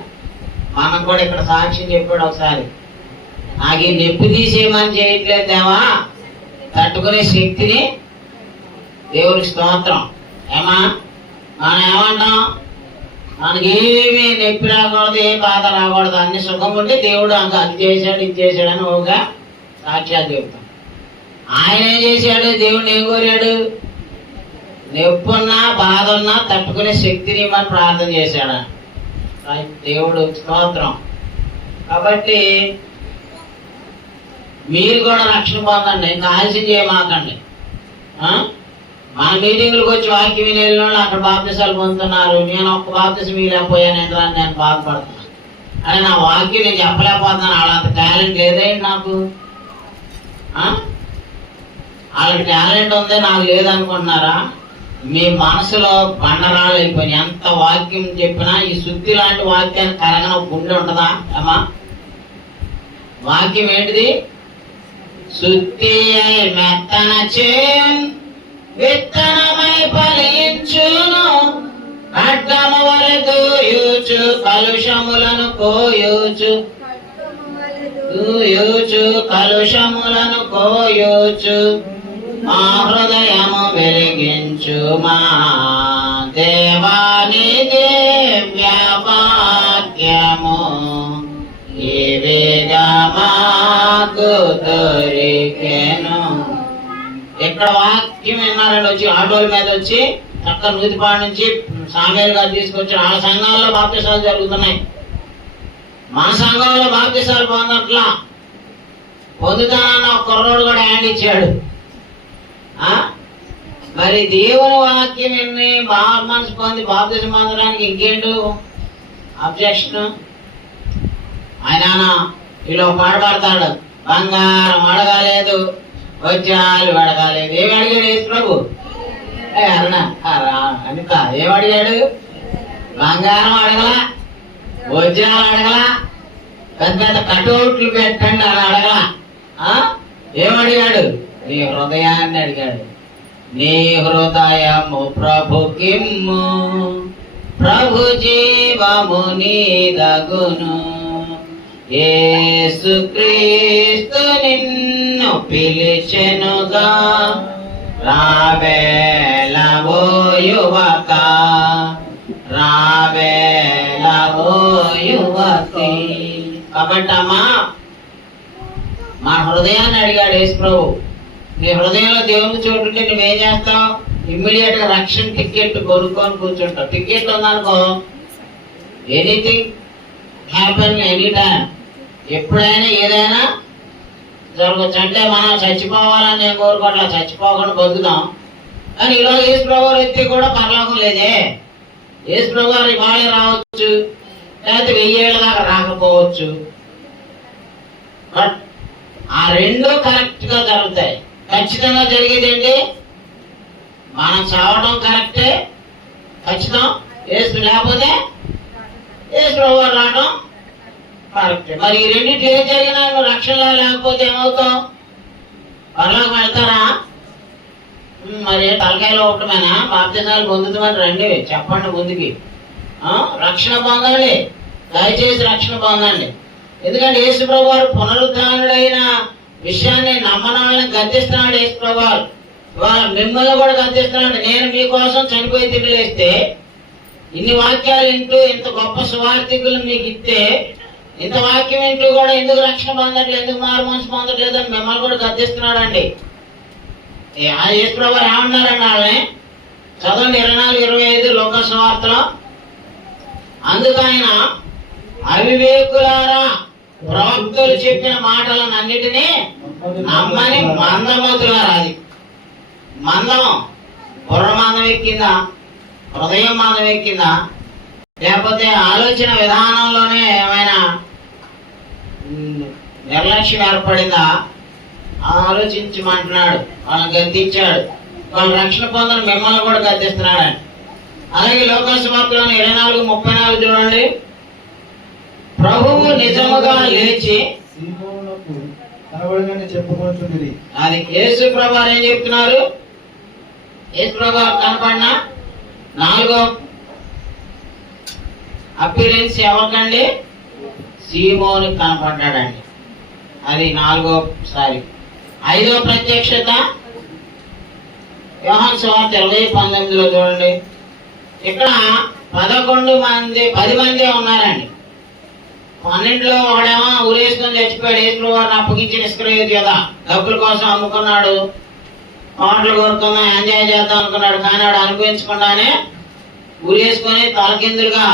మనం కూడా ఇక్కడ సాక్ష్యం చెప్పాడు ఒకసారి. నాకు ఈ నొప్పి తీసేయమని చేయట్లేదు దేవా, తట్టుకునే శక్తిని దేవునికి స్తోత్రం. ఏమా మనం ఏమంటాం, మనకేమీ నొప్పి రాకూడదు, ఏ బాధ రాకూడదు, అన్ని సుఖం ఉంటే దేవుడు అది చేశాడు ఇది చేశాడు అని ఒక సాక్ష్యాలు చెబుతాం. ఆయన ఏం చేశాడు, దేవుడిని ఏం కోరాడు, నొప్పి ఉన్నా బాధ ఉన్నా తట్టుకునే శక్తిని మనం ప్రార్థన చేశాడు దేవుడు స్తోత్రం. కాబట్టి మీరు కూడా రక్షణ పొందండి, ఇంకా ఆలస్యం చేయమాకండి. మన మీటింగులకు వచ్చి వాక్యం విని వెళ్ళిన వాళ్ళు అక్కడ బాప్తిసాలు పొందుతున్నారు, నేను ఒక్క బాప్తిసం వీలేకపోయాను ఏంటని నేను బాధపడుతున్నాను. అని నా వాక్యం నేను చెప్పలేకపోతున్నాను, వాళ్ళంత టాలెంట్ లేదేంటి నాకు, వాళ్ళకి టాలెంట్ ఉంది నాకు లేదనుకుంటున్నారా? మీ మనసులో బండరాళ్ళు అయిపోయి ఎంత వాక్యం చెప్పినా ఈ శుద్ధి లాంటి వాక్యాన్ని కరగన గుండె ఉంటుందా అమ్మా? వాక్యం ఏంటిది? శుద్ధి అయి మెత్తన చేన్ విత్తనమై ఫలించును, ఖడ్గము వలె దూయుచు కలుషములను కోయుచు, కలుషములను కోయుచు మా హృదయము వెలిగించు మా దేవాని దివ్య వాక్యము ఇవిగా మాకు దొరికెను. ఇక్కడ వాక్యం విన్నారండి, వచ్చి ఆటోల మీద వచ్చి చక్క నూతిపాడు నుంచి సామేలు గారు తీసుకొచ్చి ఆ సంఘాల్లో బాప్తిసాలు జరుగుతున్నాయి. మా సంఘంలో బాప్తిసాలు పొందట్లా, పొందుతానన్న ఒక కుర్రోడు కూడా హ్యాండ్ ఇచ్చాడు. మరి దేవుని వాక్యం విని బాగా మనసు పొంది బాప్తిసం పొందడానికి ఇంకేంటో అబ్జెక్షన్? ఆయన ఇలా పాట పాడతాడు, బంగారం అడగలేదు వజ్రాలు అడగలేదు. ఏమి అడిగాడు యేసు ప్రభు? అనిత ఏం అడిగాడు? బంగారం అడగలా, వజ్రాలు అడగలా, పెద్ద పెద్ద కటౌట్లు పెట్టండి అని అడగలా. ఏమడిగాడు? నీ హృదయాన్ని అడిగాడు. నీ హృదయము ప్రభుకిమ్ము, ప్రభు జీవము నీదగును. యేసుక్రీస్తు నిన్ను పిలిచెనుగా, రావేళ ఓ యువక, రావేళ ఓ యువతి. కాబట్టి అమ్మా, మా హృదయాన్ని అడిగాడు యేసు ప్రభు. నీ హృదయంలో దేవుని చోటు ఉంటే నువ్వేం చేస్తావు? ఇమ్మీడియట్ గా రక్షణ టికెట్ కొనుక్కొని కూర్చుంటావు. టికెట్ ఉందనుకో, ఎనీథింగ్ హ్యాపెన్ ఎనీ టైం, ఎప్పుడైనా ఏదైనా జరగచ్చు. అంటే మనం చచ్చిపోవాలని నేను కోరుకోవట్లా, చచ్చిపోకుండా బతుకుతాం. కానీ ఈరోజు యేసు ప్రభు వ్యక్తి కూడా పరలోకం లేదే. యేసు ప్రభు గారు ఇవాళే రావచ్చు, లేకపోతే 1000 ఏళ్ళ దాకా రాకపోవచ్చు. బట్ ఆ రెండు కరెక్ట్ గా జరుగుతాయి. ఖచ్చితంగా జరిగేది ఏంటి? మనం చావడం కరెక్టే, ఖచ్చితం. యేసు లేకపోతే యేసు ప్రభు రావడం కరెక్టే. మరి ఈ రెండింటి ఏం జరిగినా నువ్వు రక్షణలో లేకపోతే ఏమవుతావు? పరలోకం వెళ్తారా? మరి తలకాయలో ఒకటమేనా? బాప్తిసాలు పొందుతామని రండి, చెప్పండి ముందుకి. రక్షణ పొందండి, దయచేసి రక్షణ పొందండి. ఎందుకంటే యేసు ప్రభు వారు పునరుద్ధానుడైన విషయాన్ని నమ్మని వాళ్ళని గద్దిస్తున్నాడు యేసు ప్రభు వారు. ఇవాళ మిమ్మల్ని కూడా గద్దిస్తున్నాడు. నేను మీకోసం చనిపోయి తిరిగిలేస్తే, ఇన్ని వాక్యాలు వింటూ ఇంత గొప్ప సువార్థికులు మీకు ఇస్తే ఇంత వాక్యం ఇంటూ కూడా ఎందుకు రక్షణ పొందట్లేదు, ఎందుకు మారు మనసు పొందట్లేదు అని మిమ్మల్ని కూడా గద్దిస్తున్నాడు అండి. యేసు ప్రభువు ఏమన్నారండి వాళ్ళని? చదవండి 24-25 లోకాసు వార్తలో. అందుకు ఆయన, అవివేకులారా, ప్రవక్తలు చెప్పిన మాటలను అన్నిటినీ నమ్మని మందమతులారా. అది మందం, బుర్ర మందం ఎక్కిందా, హృదయం మందం ఎక్కిందా, లేకపోతే ఆలోచన విధానంలోనే ఏమైనా నిర్లక్ష్యం ఏర్పడిందా? ఆలోచించమంటున్నాడు, వాళ్ళని గద్దించాడు. వాళ్ళు రక్షణ పొందని మిమ్మల్ని కూడా గద్దిస్తున్నాడు అని. అలాగే లోకాసు వార్తలోని 24-34 చూడండి. ప్రభువు నిజముగా లేచి చెప్పుకుంటుంది. అది యేసు ప్రభు ఏం చెప్తున్నారు? యేసు ప్రభు కనపడిన 4వ అపీరెన్స్ ఎవరికండి? సీమోనికి కనపడ్డాడండి. అది 4వసారి. 5వ ప్రత్యక్షత యోహాను సువార్త 20-19 చూడండి. ఇక్కడ 10 మంది ఉన్నారండి. 12లో ఒకడేమో ఊరేసుకొని చచ్చిపోయాడు. యేసు వారిని అప్పగించిన ఇస్కరియోతు కదా, డబ్బుల కోసం అమ్ముకున్నాడు, పాటలు కోరుకుందాం, ఎంజాయ్ చేద్దాం అనుకున్నాడు. కానీ వాడు అనుభవించకుండానే ఊరేసుకొని తలకిందులుగా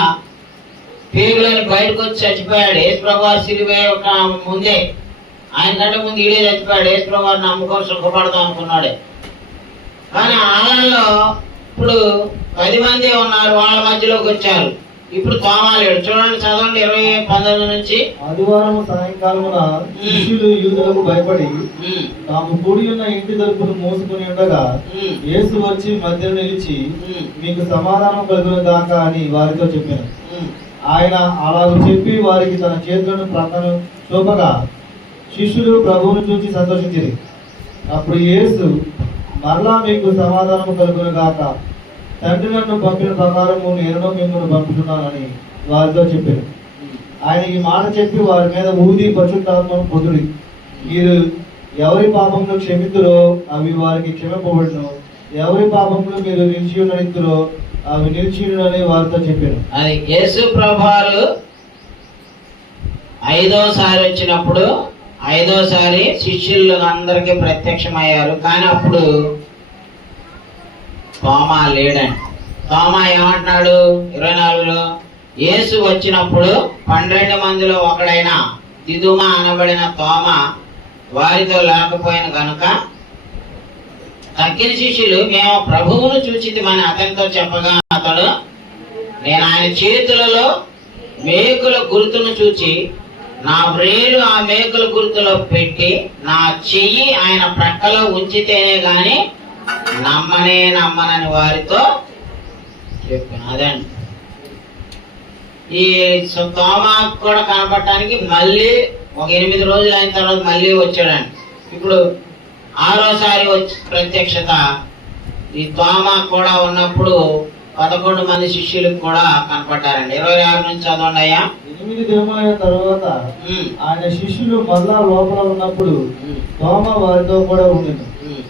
పేగులని బయటకు వచ్చి చచ్చిపోయాడు. యేసు ప్రభువారు సిలువ ఒక ముందే, ఆయన కంటే ముందు ఈడే చచ్చిపోయాడు. యేసు ప్రభువారిని నమ్ముకొని సుఖపడదాం అనుకున్నాడు. కానీ వాళ్ళల్లో ఇప్పుడు 10 మంది ఉన్నారు, వాళ్ళ మధ్యలోకి వచ్చారు. ఇప్పుడు తోమా లేడు. చూడండి, చదవండి 20-19 నుంచి. ఆదివారం సాయంకాలమున శిష్యులు యూదులకు భయపడి తాము కూడి ఉన్న ఇంటి తలుపును మోసుకుని ఉండగా యేసు వచ్చి మధ్యలో నిలిచి, మీకు సమాధానం కలుగును గాక అని వారితో చెప్పాను. ఆయన అలాగ చెప్పి వారికి తన చేతులను ప్రక్కను చూపగా శిష్యులు ప్రభువును చూసి సంతోషించిరి. అప్పుడు యేసు, మరలా మీకు సమాధానం కలుగును గాక, తండ్రి నన్ను పంపిన ప్రకారము నేను మిమ్మల్ని పంపుతున్నానని వారితో చెప్పారు. ఆయన ఈ మాట చెప్పి వారి మీద ఊది పరిశుద్ధాత్మను పొందుడి. మీరు ఎవరి పాపములు క్షమితురో అవి వారికి క్షమింపబడును, ఎవరి పాపములు మీరు నిలిచియున్నడితురో అవి నిలిచియునని వారితో చెప్పారు. అది యేసు ప్రభువారు 5వసారి వచ్చినప్పుడు 5వసారి శిష్యులు అందరికీ ప్రత్యక్షమయ్యారు. కానీ అప్పుడు తోమా లేడండి. తోమా ఏమంటున్నాడు 24లో? యేసు వచ్చినప్పుడు 12 మందిలో ఒకడైన దిదుమా అనబడిన తోమా వారితో లేకపోయిన కనుక తక్కిన శిష్యులు, మేము ప్రభువును చూచితిమని అతనితో చెప్పగా అతడు, నేను ఆయన చేతులలో మేకుల గుర్తును చూచి నా వ్రేలు ఆ మేకుల గుర్తులో పెట్టి నా చెయ్యి ఆయన ప్రక్కలో ఉంచితేనే గాని నమ్మనని వారితో చెప్పాను. అదండి ఈ తోమా కూడా కనపడటానికి మళ్ళీ ఒక 8 రోజులు అయిన తర్వాత మళ్ళీ వచ్చాడండి. ఇప్పుడు 6వసారి వచ్చి ప్రత్యక్షత ఈ తోమా కూడా ఉన్నప్పుడు 11 మంది శిష్యులకు కూడా కనపడ్డారండి. 26 నుంచి చదవండి అయ్యా. 8 దినములైన తరువాత ఆయన శిష్యులు మళ్ళా లోపల ఉన్నప్పుడు తోమా వారితో కూడా ఉండెను.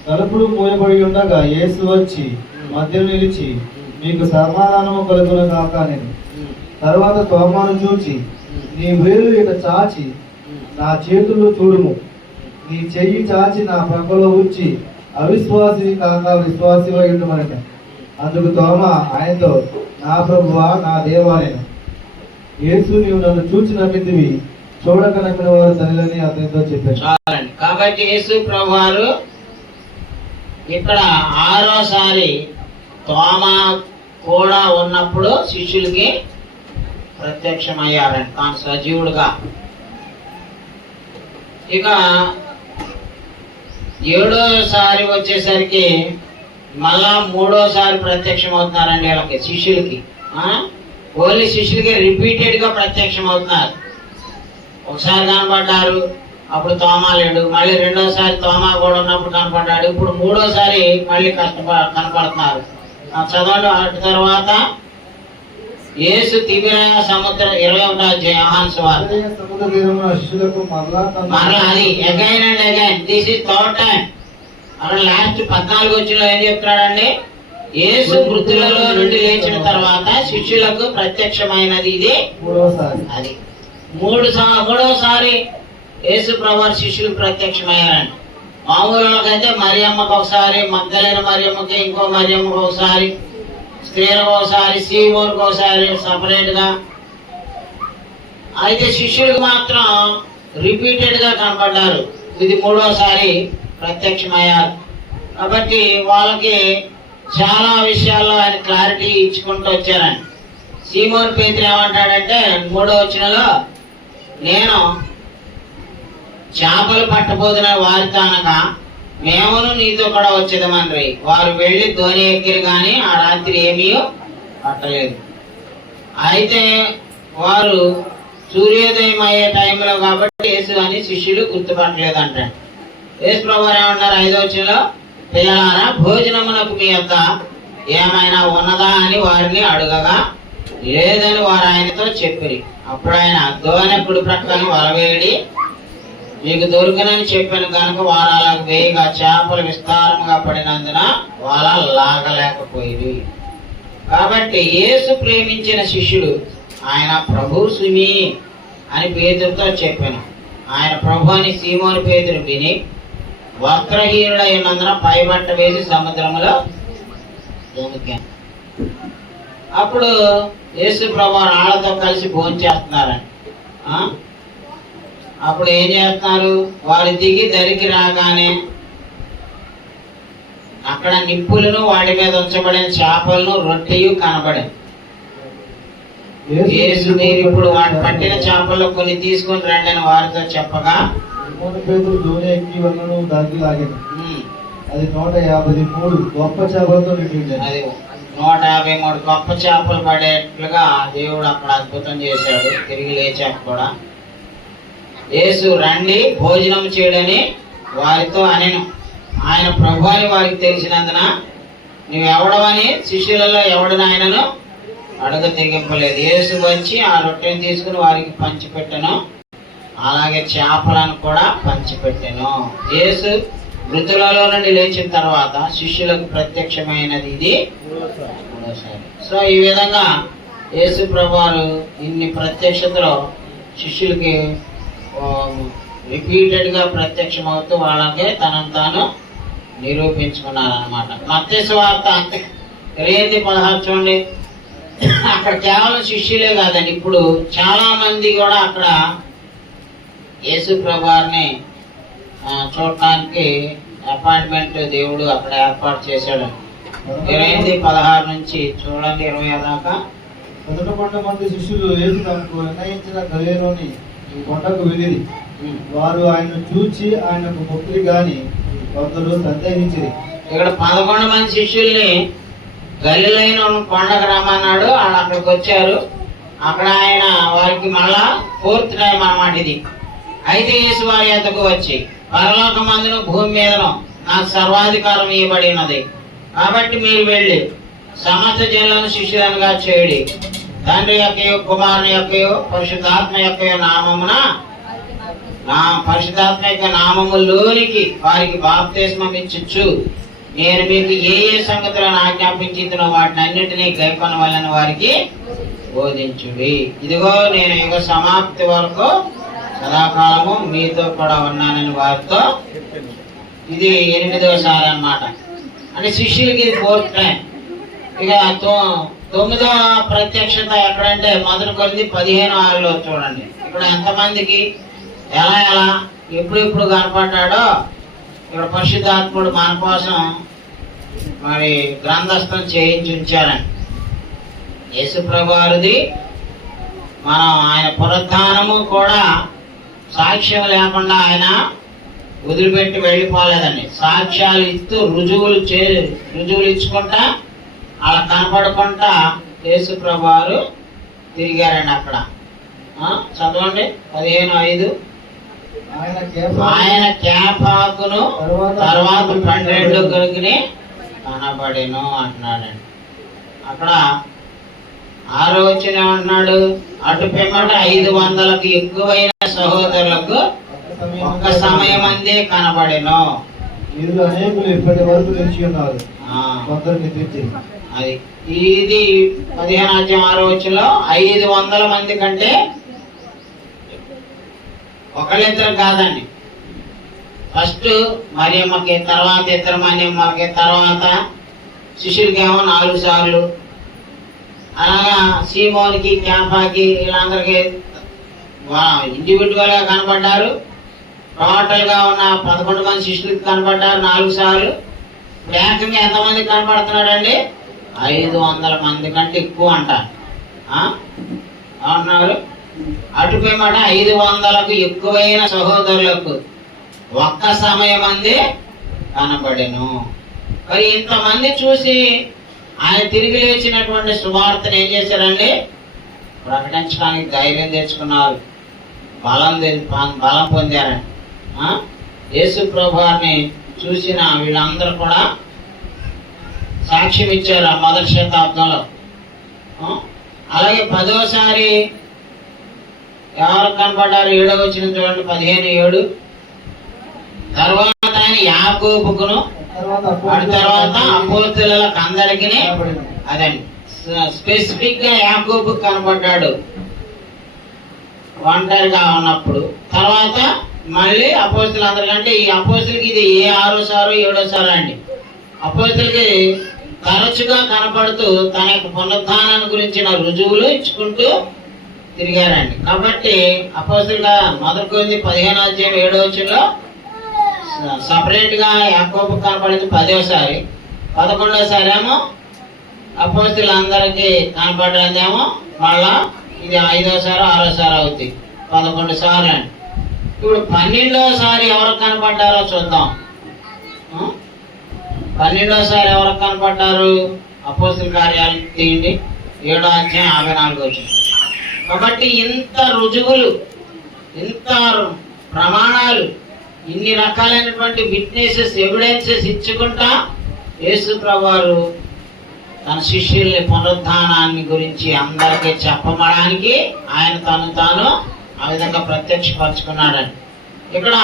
తలుపులు మూయబడి ఉండగా యేసు వచ్చి మధ్యలో నిలిచి, మీకు సమాధానము కలుగును గాక నేను. తర్వాత తోమాను చూచి, నీ వేలు ఇట చాచి నా చేతుల్లో చూడుము, నీ చెయ్యి చాచి నా ప్రక్కలో ఉంచి అవిశ్వాసి కాక విశ్వాసివై ఉండమనట. అందుకు తోమా ఆయనతో, నా ప్రభువా నా దేవా నేను. యేసు, నీవు నన్ను చూచి నమ్మితివి, చూడక నమ్మిన వారు తల్లిని అతనితో చెప్పారు. కాబట్టి యేసు ప్రభువారు ఇక్కడ 6వసారి తోమా కూడా ఉన్నప్పుడు శిష్యులకి ప్రత్యక్షమయ్యారండి తాను సజీవుడుగా. ఇక 7వసారి వచ్చేసరికి మళ్ళా 3వసారి ప్రత్యక్షం అవుతున్నారండి వీళ్ళకి, శిష్యులకి. ఓన్లీ శిష్యులకి రిపీటెడ్ గా ప్రత్యక్షం అవుతున్నారు. ఒకసారి కనపడ్డారు, అప్పుడు తోమా లేడు. మళ్ళీ 2వసారి తోమా కూడా ఉన్నప్పుడు కనపడ్డాడు. ఇప్పుడు 3వసారి మళ్ళీ కనపడుతున్నారు. చదవండి. అటు తర్వాత యేసు తిబిరయ సముద్రం 21వ అధ్యాయం యోహాను సువార్త. మరలా అది again and again, this is third time. అక్కడ లాస్ట్ 14 వచ్చిన ఏం చెప్తున్నాడండి? యేసు మృతులలో నుండి లేచిన తర్వాత శిష్యులకు ప్రత్యక్షమైనది ఇది 3వసారి. అది మూడోసారి యేసు ప్రభువారు శిష్యులకు ప్రత్యక్షమయ్యారండి. మామూలుగాకైతే మరియమ్మకు ఒకసారి, మగ్దలేని మరియమ్మకి, ఇంకో మరియమ్మకు ఒకసారి, స్త్రీలకు ఒకసారి, సీమోనికి ఒకసారి సపరేట్ గా. అయితే శిష్యులకు మాత్రం రిపీటెడ్ గా కనపడ్డారు. ఇది మూడోసారి ప్రత్యక్షమయ్యారు కాబట్టి వాళ్ళకి చాలా విషయాల్లో ఆయన క్లారిటీ ఇచ్చుకుంటూ వచ్చారండి. సీమోన్ పేతురు ఏమంటాడంటే 3వ వచనంలో, నేను చేపలు పట్టబోతున్న వారితో అనగా మేమును నీతో కూడా వచ్చేదమని వారు వెళ్ళి ధోని ఎక్కిరు కానీ ఆ రాత్రి ఏమీ పట్టలేదు. అయితే వారు సూర్యోదయం అయ్యే టైంలో కాబట్టి యేసు అని శిష్యులు గుర్తుపట్టలేదంట. యేసు ప్రభువారు ఏమన్నారు 5వ వచనంలో, పిల్లలారా భోజనమునకు మీ యొద్ద ఏమైనా ఉన్నదా అని వారిని అడగగా లేదని వారు ఆయనతో చెప్పిరి. అప్పుడు ఆయన ధోని కుడి ప్రక్కన వలవేడి మీకు దొరికినని చెప్పాను కనుక వారు అలాగ వేయగా చేపలు విస్తారముగా పడినందున వాళ్ళ లాగలేకపోయింది. కాబట్టి యేసు ప్రేమించిన శిష్యుడు ఆయన ప్రభు సుమి అని పేతురుతో చెప్పాను. ఆయన ప్రభు అని సీమోను పేతురు విని వస్త్రహీనుడైనందున పైబట్ట వేసి సముద్రంలో దూకాను. అప్పుడు యేసు ప్రభు వాళ్ళతో కలిసి భోజనం చేస్తున్నారండి. అప్పుడు ఏం చేస్తున్నారు, వారు దిగి దరికి రాగానే అక్కడ నిప్పులను వాటి మీద ఉంచబడిన చేపలను రొట్టెయు కనబడింది. యేసు మీరు ఇప్పుడు వాటి పట్టిన చేపల్లో కొన్ని తీసుకొని రండి అని వారితో చెప్పగా ధోని ఎక్కి వలను దానికి లాగాను. అది 153 గొప్ప చేపలతో నిండి. అది 153 గొప్ప చేపలు పడేట్లుగా దేవుడు అక్కడ అద్భుతం చేశాడు. తిరిగి లేచాక కూడా యేసు రండి భోజనం చేయడని వారితో అనెను. ఆయన ప్రభు అని వారికి తెలిసినందున నువ్వెవడవని శిష్యులలో ఎవడని ఆయనను అడుగ తెగింపలేదు. యేసు వచ్చి ఆ రొట్టెని తీసుకుని వారికి పంచిపెట్టెను, అలాగే చేపలను కూడా పంచిపెట్టెను. యేసు మృతులలో నుండి లేచిన తర్వాత శిష్యులకు ప్రత్యక్షమైనది ఇది మూడోసారి. సో ఈ విధంగా యేసు ప్రభువారు ఇన్ని ప్రత్యక్షతలో శిష్యులకి రిపీటెడ్ గా ప్రత్యక్షం అవుతూ వాళ్ళకే తనను తాను నిరూపించుకున్నారనమాట. మత్తయి సువార్త 8:16 చూడండి. అక్కడ కేవలం శిష్యులే కాదండి, ఇప్పుడు చాలా మంది కూడా అక్కడ యేసు ప్రభువారిని చూడటానికి అపాయింట్మెంట్ దేవుడు అక్కడ ఏర్పాటు చేశాడు. 8:16 నుంచి చూడండి 20 దాకా. 11 మంది శిష్యులు యేసు తమకు నిర్ణయించిన గలిలయలోని కొండకు వెళ్ళిరి. వారు ఆయనను చూచి ఆయనకు మొక్కిరి గాని కొందరు సందేహించిరి. ఇక్కడ 11 మంది శిష్యుల్ని గలిలయన కొండకు రమ్మన్నాడు. వాళ్ళు అక్కడికి వచ్చారు. అక్కడ ఆయన వారికి మళ్ళా 4th టైం అన్నమాట ఇది. అయితే యేసు వారి యొద్దకు వచ్చి పరలోకమందును భూమి మీదను నాకు సర్వాధికారం ఇవ్వబడినది, కాబట్టి మీరు వెళ్ళి సమస్త జనులను శిష్యులనుగా చేయుడి. తండ్రి యొక్కయో కుమారుని యొక్కయో పరిశుద్ధాత్మ యొక్కయో నామమున నా పరిశుద్ధాత్మ యొక్క నామములోనికి వారికి బాప్తిస్మం ఇచ్చుచు నేను మీకు ఏ ఏ సంగతులను ఆజ్ఞాపించుతున్నో వాటిని అన్నింటినీ గైకొనవలెను వారికి బోధించుడి. ఇదిగో నేను యుగ సమాప్తి వరకు సదాకాలము మీతో కూడా ఉన్నానని వారితో. ఇది 8వసారి అన్నమాట. అంటే శిష్యులకి ఇది 4th టైం. ఇక 9వ ప్రత్యక్షత ఎక్కడంటే 1 కొరింథీ 15:6 చూడండి. ఇక్కడ ఎంతమందికి ఎలా ఎప్పుడు కనపడ్డాడో ఇక్కడ పరిశుద్ధాత్ముడు మన కోసం మరి గ్రంథస్థం చేయించి ఉంచారండి. యేసు ప్రభువారిది మనం ఆయన పునరుద్ధానము కూడా సాక్ష్యం లేకుండా ఆయన వదిలిపెట్టి వెళ్ళిపోలేదండి. సాక్ష్యాలు ఇస్తూ రుజువులు ఇచ్చుకుంటా అలా కనపడకుండా యేసు ప్రభువారు తిరిగారండి అక్కడ. చదవండి 15:5. ఆయన కేపాకును తర్వాత 12 కొడుకుని కనబడెను అంటున్నాడండి. అక్కడ 6వ వచనం ఏమంటున్నాడు, అటు పిమ్మట 500కు ఎక్కువైన సహోదరులకు ఒక్క సమయం అందే కనబడెను. అనేకులు ఇప్పటి వరకు నిలిచి ఉన్నారు. అది ఇది 15వ అధ్యాయం 6వ వచనంలో 500 మంది కంటే ఒకళ్ళిద్దరు కాదండి. ఫస్ట్ మరియమ్మకి, తర్వాత ఇద్దరు మరియమ్మకి, తర్వాత శిష్యులకేమో 4 సార్లు, అలాగా సీమోనికి, క్యాంపాకి, వీళ్ళందరికీ ఇండివిజువల్ గా కనపడ్డారు. టోటల్ గా ఉన్న 11 మంది శిష్యులకి కనపడ్డారు 4 సార్లు. ఏకంగా ఎంతమంది కనపడుతున్నాడండి? 500 మంది కంటే ఎక్కువ అంట. ఏమంటున్నారు? అటుపై మాట 500కు ఎక్కువైన సహోదరులకు ఒక్క సమయం అందే కనబడెను. మరి ఇంతమంది చూసి ఆయన తిరిగి లేచినటువంటి సువార్తను ఏం చేశారండి? ప్రకటించడానికి ధైర్యం తెచ్చుకున్నారు, బలం పొందారండి. యేసు ప్రభువారిని చూసిన వీళ్ళందరూ కూడా సాక్ష్యం ఇచ్చారు ఆ మొదటి శతాబ్దంలో. అలాగే 10వసారి ఎవరు కనపడ్డారు? 7వ వచనం చూడండి, 15:7. తర్వాత ఆయన యాకోబుకును, తర్వాత అపోస్తలులకు అందరికీ, అదండి స్పెసిఫిక్ గా యాకోబు కనపడ్డాడు ఒంటరిగా ఉన్నప్పుడు. తర్వాత మళ్ళీ అపోస్తలు అందరికంటే, ఈ అపోస్తలకి ఇది 6వసారో 7వసారో అండి. అపోస్తలకి తరచుగా కనపడుతూ తన యొక్క పునరుద్ధానాన్ని గురించిన రుజువులు ఇచ్చుకుంటూ తిరిగారండి. కాబట్టి అపోస్తలుగా మొదటి కొరింథీ 15వ అధ్యాయం 7వ వచనంలో సపరేట్ గా యాకోబు కనపడింది 10వసారి. 11వసారి ఏమో అపోస్తలులందరికీ కనపడేమో మళ్ళా ఇది 5వసారి 6వసారి అవుతుంది, 11 సార్లు అండి. ఇప్పుడు 12వసారి ఎవరికి కనపడ్డారో చూద్దాం. 12వసారి ఎవరికి కనపడ్డారు? అపోస్తల కార్యాలు తీయండి, 7వ అధ్యాయం 54 వచనం. కాబట్టి ఇంత రుజువులు, ఇంత ప్రమాణాలు, ఇన్ని రకాలైనటువంటి విట్నెసెస్, ఎవిడెన్సెస్ ఇచ్చుకుంటా యేసు ప్రభువారు తన శిష్యుల్ని పునరుద్ధానాన్ని గురించి అందరికీ చెప్పమడానికి ఆయన తను తాను ఆ విధంగా ప్రత్యక్షపరచుకున్నాడని. ఇక్కడ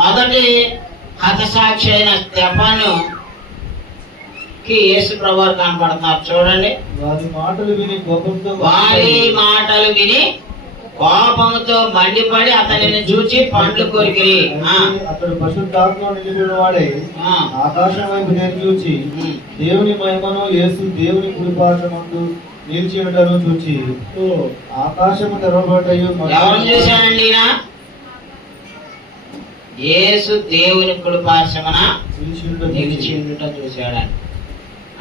మొదటి హతసాక్షి అయిన స్టెఫాను కి యేసు ప్రభువారు కనపడుతున్నారు. చూడండి, వారి మాటలు విని కోపంతో మండిపడి అతనిని చూచి పండ్లు కొరికిరి. అతడు పరిశుద్ధాత్మలో నిండిన వాడే ఆకాశం వైపు నేను చూచి దేవుని మహిమను, యేసు దేవుని కుడిపార్శ్వమందు నిలిచి ఉండను చూచి ఆకాశము తెరవబడ్డయు. ఎవరు చూశాడండి? యేసు దేవుని కుడిపార్శ్వమున నిలిచి ఉండుట చూశాడని.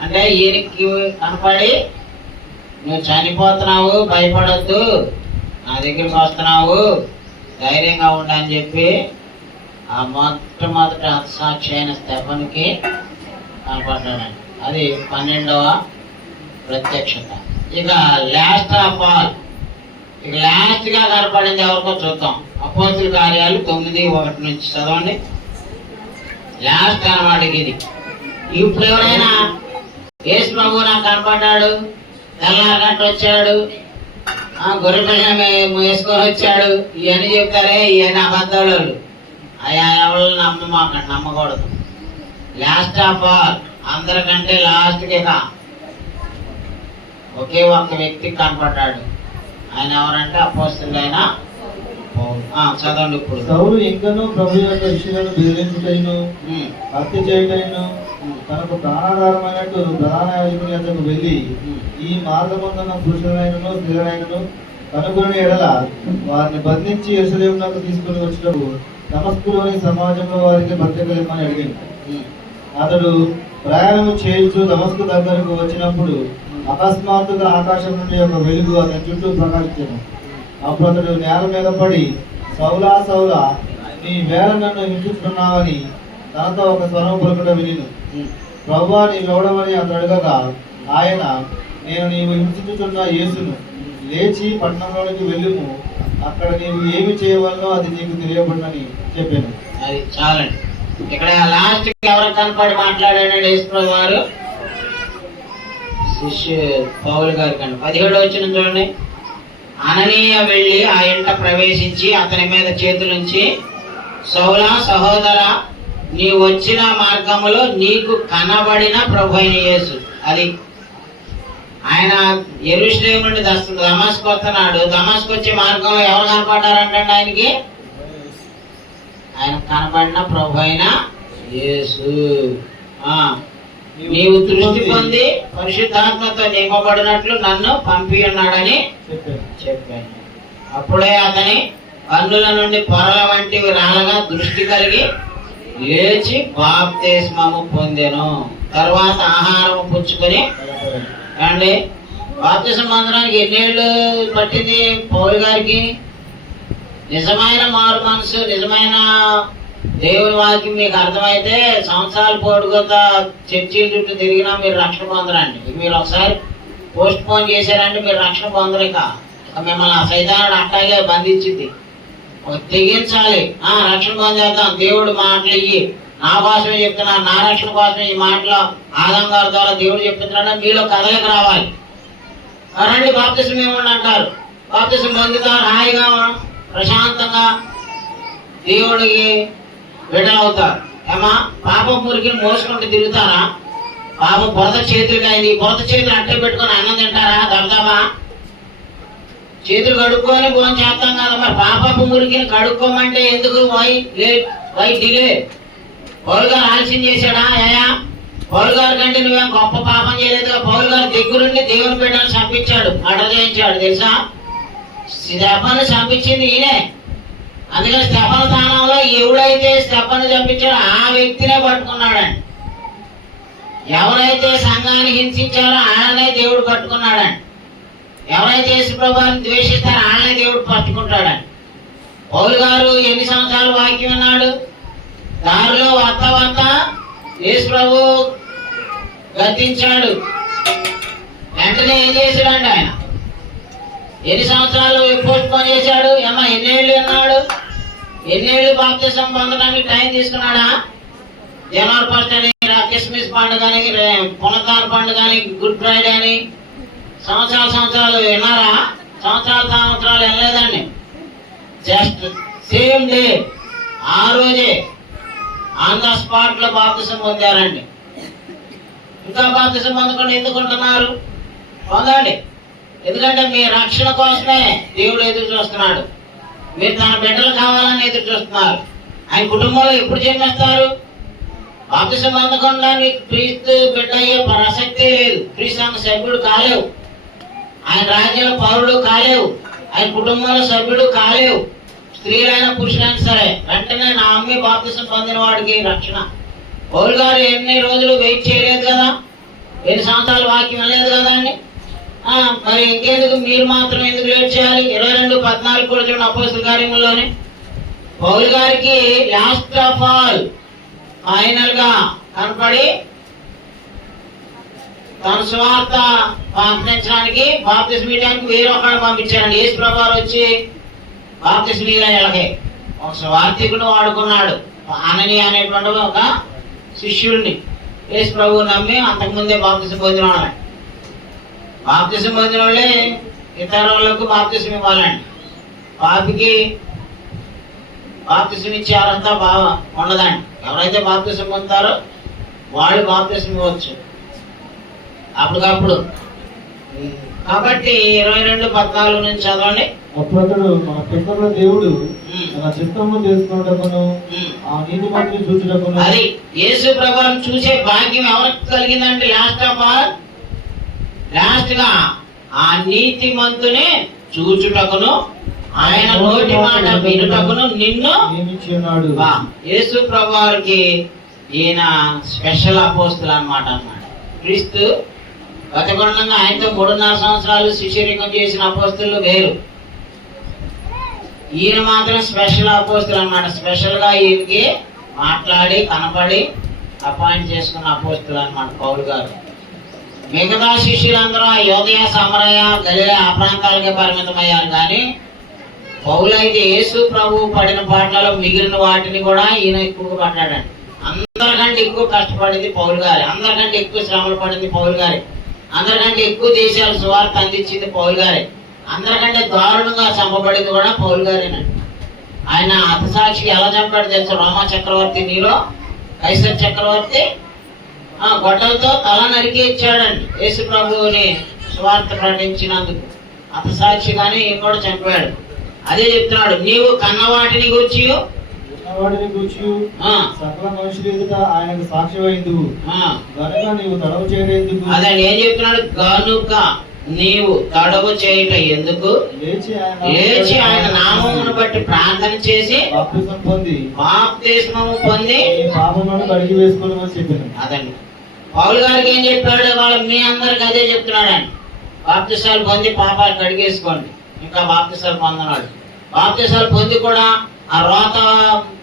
అంటే ఈయనకి కనపడి, నువ్వు చనిపోతున్నావు, భయపడొద్దు, నా దగ్గరికి వస్తున్నావు, ధైర్యంగా ఉండని చెప్పి ఆ మొట్టమొదటి హతసాక్షి అయిన స్టెఫనుకి కనపడ్డాడండి. అది 12వ ప్రత్యక్షత. ఇక లాస్ట్ ఆఫ్ ఆల్, ఇక లాస్ట్ గా కనపడింది ఎవరికో చూద్దాం. అపోస్తల కార్యాలు 9:1 నుంచి చదవండి. లాస్ట్ అన్నమాట ఇది. ఇప్పుడు ఎవరైనా యేసు ప్రభు నాకు కనపడ్డాడు, తెల్లారగట్ట వచ్చాడు, గొర్రె పిల్లని వేసుకొని వచ్చాడు, ఇవన్నీ చెప్తారే, ఇవన్నీ అబద్ధాలు. అయ్యా ఎవరు నమ్మకూడదు. లాస్ట్ ఆఫ్ ఆల్, అందరికంటే లాస్ట్ గా ఒకే ఒక్క వ్యక్తి కనపడ్డాడు. ఆయన ఎవరంటే అపోస్తలుడైన పౌలు. చదవండి. ఇప్పుడు సౌలు ఇంకనూ ప్రభు యొక్క విషయాలను బెదిరించుటైను, హత్య చేయటైను, తనకు ప్రాణాధారమైనట్టు ప్రధాన యాజకుని వద్దకు వెళ్ళి ఈ మార్గమందున్న పురుషులైనను స్త్రీలైనను కనుగొని ఎడల వారిని బంధించి యెరూషలేమునకు తీసుకుని వచ్చినప్పుడు దమస్కులోని సమాజంలో వారికి పత్రికలు ఇమ్మని అడిగింది. అతడు ప్రయాణము చేయించు దమస్కు దగ్గరకు వచ్చినప్పుడు అకస్మాత్తుగా ఆకాశం నుండి ఒక వెలుగు అతని చుట్టూ ప్రకాశించాను. అప్పుడు అతడు నేల మీద పడి, సౌలా సౌలా, నీ వేళ నన్ను హింసిస్తున్నావని తనతో ఒక స్వరం పలుకుట వినిను. ప్రభువా, నీవెవడమని అతడు అడగగా ఆయన, నేను నీవు హింసించుతున్న యేసును, లేచి పట్టణంలోనికి వెళ్ళుము, అక్కడ నీవు ఏమి చేయవలనో అది నీకు తెలియబడినని చెప్పాను. అది చాలండి. ఇక్కడ లాస్ట్ ఎవరు కనపడి మాట్లాడాడు యేసు ప్రభు వారు? శిష్యు పౌలు గారి కంటే 17వ వచనం చూడండి. అననీయ వెళ్ళి ఆ ఇంట ప్రవేశించి అతని మీద చేతులుంచి, సౌలా సహోదరా, నీ వచ్చిన మార్గములో నీకు కనబడిన ప్రభు అయిన యేసు. అది ఆయన యెరూషలేము నుండి దమస్కు వస్తున్నాడు. దమస్కు వచ్చే మార్గంలో ఎవరు కనపడ్డారంటే ఆయనకి? ఆయన కనబడిన ప్రభు అయిన యేసు. నీవు దృష్టి పొంది పరిశుద్ధాత్మతో నింపబడినట్లు నన్ను పంపి ఉన్నాడని చెప్పాను. అప్పుడే అతని కన్నుల నుండి పొరల వంటివి రాలగా దృష్టి కలిగి లేచి బాప్తిస్మము పొందెను. తర్వాత ఆహారం పుచ్చుకొని అండి బాప్తిస్మం పొందడానికి ఎన్నేళ్ళు పట్టింది పౌలు గారికి? నిజమైన మారు మనసు, నిజమైన దేవుని వాక్యం మీకు అర్థమైతే సంవత్సరాలు పొడుగుతా చర్చీల చుట్టూ తిరిగినా మీరు రక్షణ పొందరండి. మీరు ఒకసారి పోస్ట్ పోన్ చేశారంటే మీరు రక్షణ పొందరు. ఇక మిమ్మల్ని ఆ సైతానుడు అట్టాగే బంధించింది. తెగించాలి, రక్షణ పొందేద్దాం, దేవుడు మాటలు ఇయ్యి, నా కోసమే చెప్తున్నాను, నా రక్షణ కోసమే ఈ మాటలు ఆదాం గారి ద్వారా దేవుడు చెప్తున్నాడు, మీలో కదలిక రావాలి. రండి బాప్తిస్మం ఇవ్వండి అంటారు. బాప్తిస్మం పొందుతారు, హాయిగా ప్రశాంతంగా దేవుడికి విడుదలవుతారు. ఏమా పాప మురికిని మోసుకుంటూ తిరుగుతారా? పాప బురద చేతులకి అయింది, బురద చేతులు అట్టే పెట్టుకొని అన్నం తింటారా? దర్దామా చేతులు కడుక్కొని భోజనం చేస్తాం కదా. మరి పాపపు మురికిని కడుక్కోమంటే ఎందుకు? Why delay? పౌలు గారు ఆలస్యం చేశాడా? ఏయా పౌలు గారి కంటే నువ్వేం గొప్ప పాపం చేయలేదుగా. పౌలు గారు దగ్గరుండి దేవుని బిడ్డను చంపించాడు, మర్డర్ చేయించాడు తెలుసా? స్టెఫను చంపించింది ఈయనే. అందుకని స్టెఫను స్థానంలో ఎవడైతే స్టెఫను చంపించాడో ఆ వ్యక్తినే పట్టుకున్నాడండి. ఎవరైతే సంఘాన్ని హింసించారో ఆయనే దేవుడు పట్టుకున్నాడండి. ఎవరైతే యేసుప్రభువుని ద్వేషిస్తారో ఆయనే దేవుడు పట్టుకుంటాడండి. పౌలు గారు ఎన్ని సంవత్సరాలు వాక్యం విన్నాడు? దారిలో వత్త యేసుప్రభు గద్దించాడు. వెంటనే ఏం చేశాడండి ఆయన? ఎన్ని సంవత్సరాలు పోస్ట్ పోన్ చేశాడు? ఎన్నేళ్ళు విన్నాడు? ఎన్నేళ్ళు బాప్తిస్మం పొందడానికి టైం తీసుకున్నాడా? జనవరి 1 అని, క్రిస్మస్ పండుగ అని, పునరుద్ధాన పండుగ అని, గుడ్ ఫ్రైడే అని సంవత్సరాలు విన్నారా? సంవత్సరాలు వినలేదండి. జస్ట్ సేమ్ డే, ఆ రోజే ఆన్ ద స్పాట్ లో బాప్తిస్మం పొందారండి. ఇంకా బాప్తిస్మం పొందకుండా ఎందుకుంటున్నారు? పొందండి. ఎందుకంటే మీ రక్షణ కోసమే దేవుడు ఎదురు చూస్తున్నాడు. మీరు తన బిడ్డలు కావాలని ఎదురు చూస్తున్నారు. ఆయన కుటుంబంలో ఎప్పుడు జన్మిస్తారు? బాప్తిస్మం పొందకుండా నీకు క్రీస్తు బిడ్డ అయ్యే ప్రసక్తే లేదు. క్రీస్తు సంఘ సభ్యుడు కాలేవు, ఆయన రాజ్యంలో పౌరుడు కాలేవు, ఆయన కుటుంబంలో సభ్యుడు కాలేవు. స్త్రీలైనా పురుషులైనా సరే వెంటనే నా అమ్మి బాప్తిస్మం పొందిన వాడికి రక్షణ. పౌలు గారు ఎన్ని రోజులు వెయిట్ చేయలేదు కదా, ఎన్ని సంవత్సరాలు వాక్యం వెళ్ళలేదు కదా అండి. మరి ఇంకెందుకు మీరు మాత్రం ఎందుకు లేట్ చేయాలి? 22:14 కూడా చూడండి అపోస్తల కార్యముల్లోనే. పౌలు గారికి లాస్ట్ ఆఫ్ ఆల్ ఫైనల్ గా కనపడి తన సువార్త పంపించడానికి బాప్తిస్మం ఇవ్వడానికి వేరొకడు పంపించారండి. యేసు ప్రభువు వచ్చి బాప్తిస్మం ఇలాగే ఒక సువార్థికుడు వాడుకున్నాడు. అననీయ అనేటువంటి ఒక శిష్యుడిని యేసు ప్రభువు నమ్మి అంతకుముందే బాప్తిస్మం పొందిన వాళ్ళని. బాప్తిస్మం పొందిన వాళ్ళే ఇతరులకు బాప్తిస్మం ఇవ్వాలండి. పాపికి బాప్తిస్మం ఇచ్చే అర్హత బాగా ఉండదండి. ఎవరైతే బాప్తిస్మం పొందుతారో వాళ్ళు బాప్తిస్మం ఇవ్వచ్చు అప్పటికప్పుడు. కాబట్టి 22:14 నుంచి చదవండి. అప్పుడు అతడు మన పితరుల దేవుడు తన చిత్తము చేసుకున్నటకును ఆ నీతి మంత్రి చూచుటకును. అది యేసు ప్రభువును చూసే భాగ్యం ఎవరికి కలిగిందంటే లాస్ట్ గా ఆ నీతి మంతుని చూచుటకును ఆయన నోటి మాట వినుటకును నిన్ను నియమించున్నాడు. యేసు ప్రభువుకి ఈయన స్పెషల్ అపోస్తులు అన్నమాట. క్రీస్తు గతగుణంగా ఆయనతో 3.5 సంవత్సరాలు శిష్యరికం చేసిన అపోస్తులు వేరు. ఈయన మాత్రం స్పెషల్ అపోస్తులు అన్నమాట. స్పెషల్ గా ఈయనకి మాట్లాడి కనపడి అపాయింట్ చేసుకున్న అపోస్తులు అన్నమాట పౌలు గారు. మిగతా శిష్యులందరూ యోదయ, సమరయ, గలిలయ ఆ ప్రాంతాలకే పరిమితమయ్యారు. కానీ పౌలు అయితే యేసు ప్రభు పడిన పాటలలో మిగిలిన వాటిని కూడా ఈయన ఎక్కువగా పడ్డాడండి. అందరికంటే ఎక్కువ కష్టపడింది పౌలు గారి, అందరికంటే ఎక్కువ శ్రమలు పడింది పౌలు గారి, అందరికంటే ఎక్కువ దేశాలు సువార్త అందించింది పౌలు గారే, అందరికంటే దారుణంగా చంపబడింది కూడా పౌలు గారేనండి. ఆయన హతసాక్షికి ఎలా చంపాడు తెలుసు? రోమా చక్రవర్తి నీలో కైసర్ చక్రవర్తి గొడ్డలతో తల నరికి ఇచ్చాడండి యేసు ప్రభువుని సువార్త ప్రకటించినందుకు. హతసాక్షిగానే ఈయన కూడా చంపాడు. అదే చెప్తున్నాడు, నీవు కన్నవాటిని గూర్చి వాడిని కూర్చు సకల మనుషులు ఎదుట ఆయనకు సాక్ష్యమైందువు గనుక నీవు తడవు చేయడం అదే ఏం చెప్తున్నాడు, గనుక నీవు తడవు చేయట ఎందుకు, లేచి ఆయన నామమును బట్టి ప్రార్థన చేసి బాప్తిస్మము పొంది పాపములను కడిగి వేసుకోవడం చెప్పాను. అదండి పౌలు గారికి ఏం చెప్పాడు, వాళ్ళు మీ అందరికి అదే చెప్తున్నాడండి. బాప్తిసాలు పొంది పాపాలు కడిగేసుకోండి. ఇంకా బాప్తిసాలు పొందనాడు. బాప్తిసాలు పొంది కూడా ఆ రోత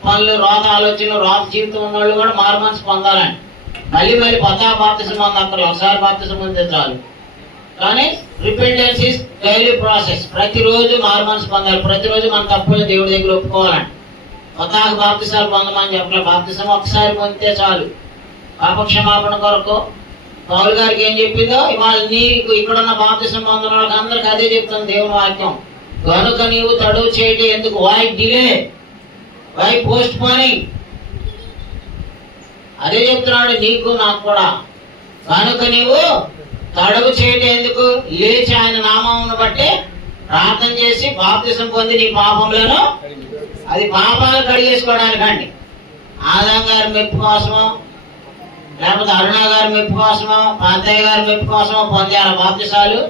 పనులు, రోత ఆలోచనలు, రోత జీవితం ఉన్న వాళ్ళు కూడా మారు మనసు పొందాలండి. మళ్ళీ కొత్త బాప్తిసం పొందక్కర్లేదు, ఒకసారి బాప్తిసం పొందితే చాలు. కానీ రిపెంటెన్స్ ఇస్ డైలీ ప్రాసెస్. ప్రతిరోజు మారు మనసు పొందాలి. ప్రతిరోజు మన తప్పులు దేవుడి దగ్గర ఒప్పుకోవాలండి. కొత్తగా బాప్తిసాలు పొందమని చెప్పలేదు. బాప్తిసం ఒకసారి పొందితే చాలు. పాపక్షమాపణ కొరకు పౌలు గారికి ఏం చెప్పిందో ఇవాళ నీకు ఇక్కడున్న బాప్తిసం పొందిన వాళ్ళకి అందరికి అదే చెప్తుంది దేవుని వాక్యం. కనుక నీవు తడువు చేయటం ఎందుకు, వై డిలే, వై పోస్ట్ పోనింగ్, అదే చెప్తున్నాడు నీకు నాకు కూడా. కనుక నీవు తడువు చేయటం ఎందుకు, లేచి ఆయన నామమును బట్టి ప్రార్థన చేసి బాప్తిసం పొంది నీ పాపములను, అది పాపాలు కడిగేసుకోవడానికండి. ఆదాం గారి మెప్పు కోసమో, లేకపోతే అరుణ గారి మెప్పు కోసమో, పాతయ్య గారి మెప్పు కోసమో పొందారు బాప్తిసాలు.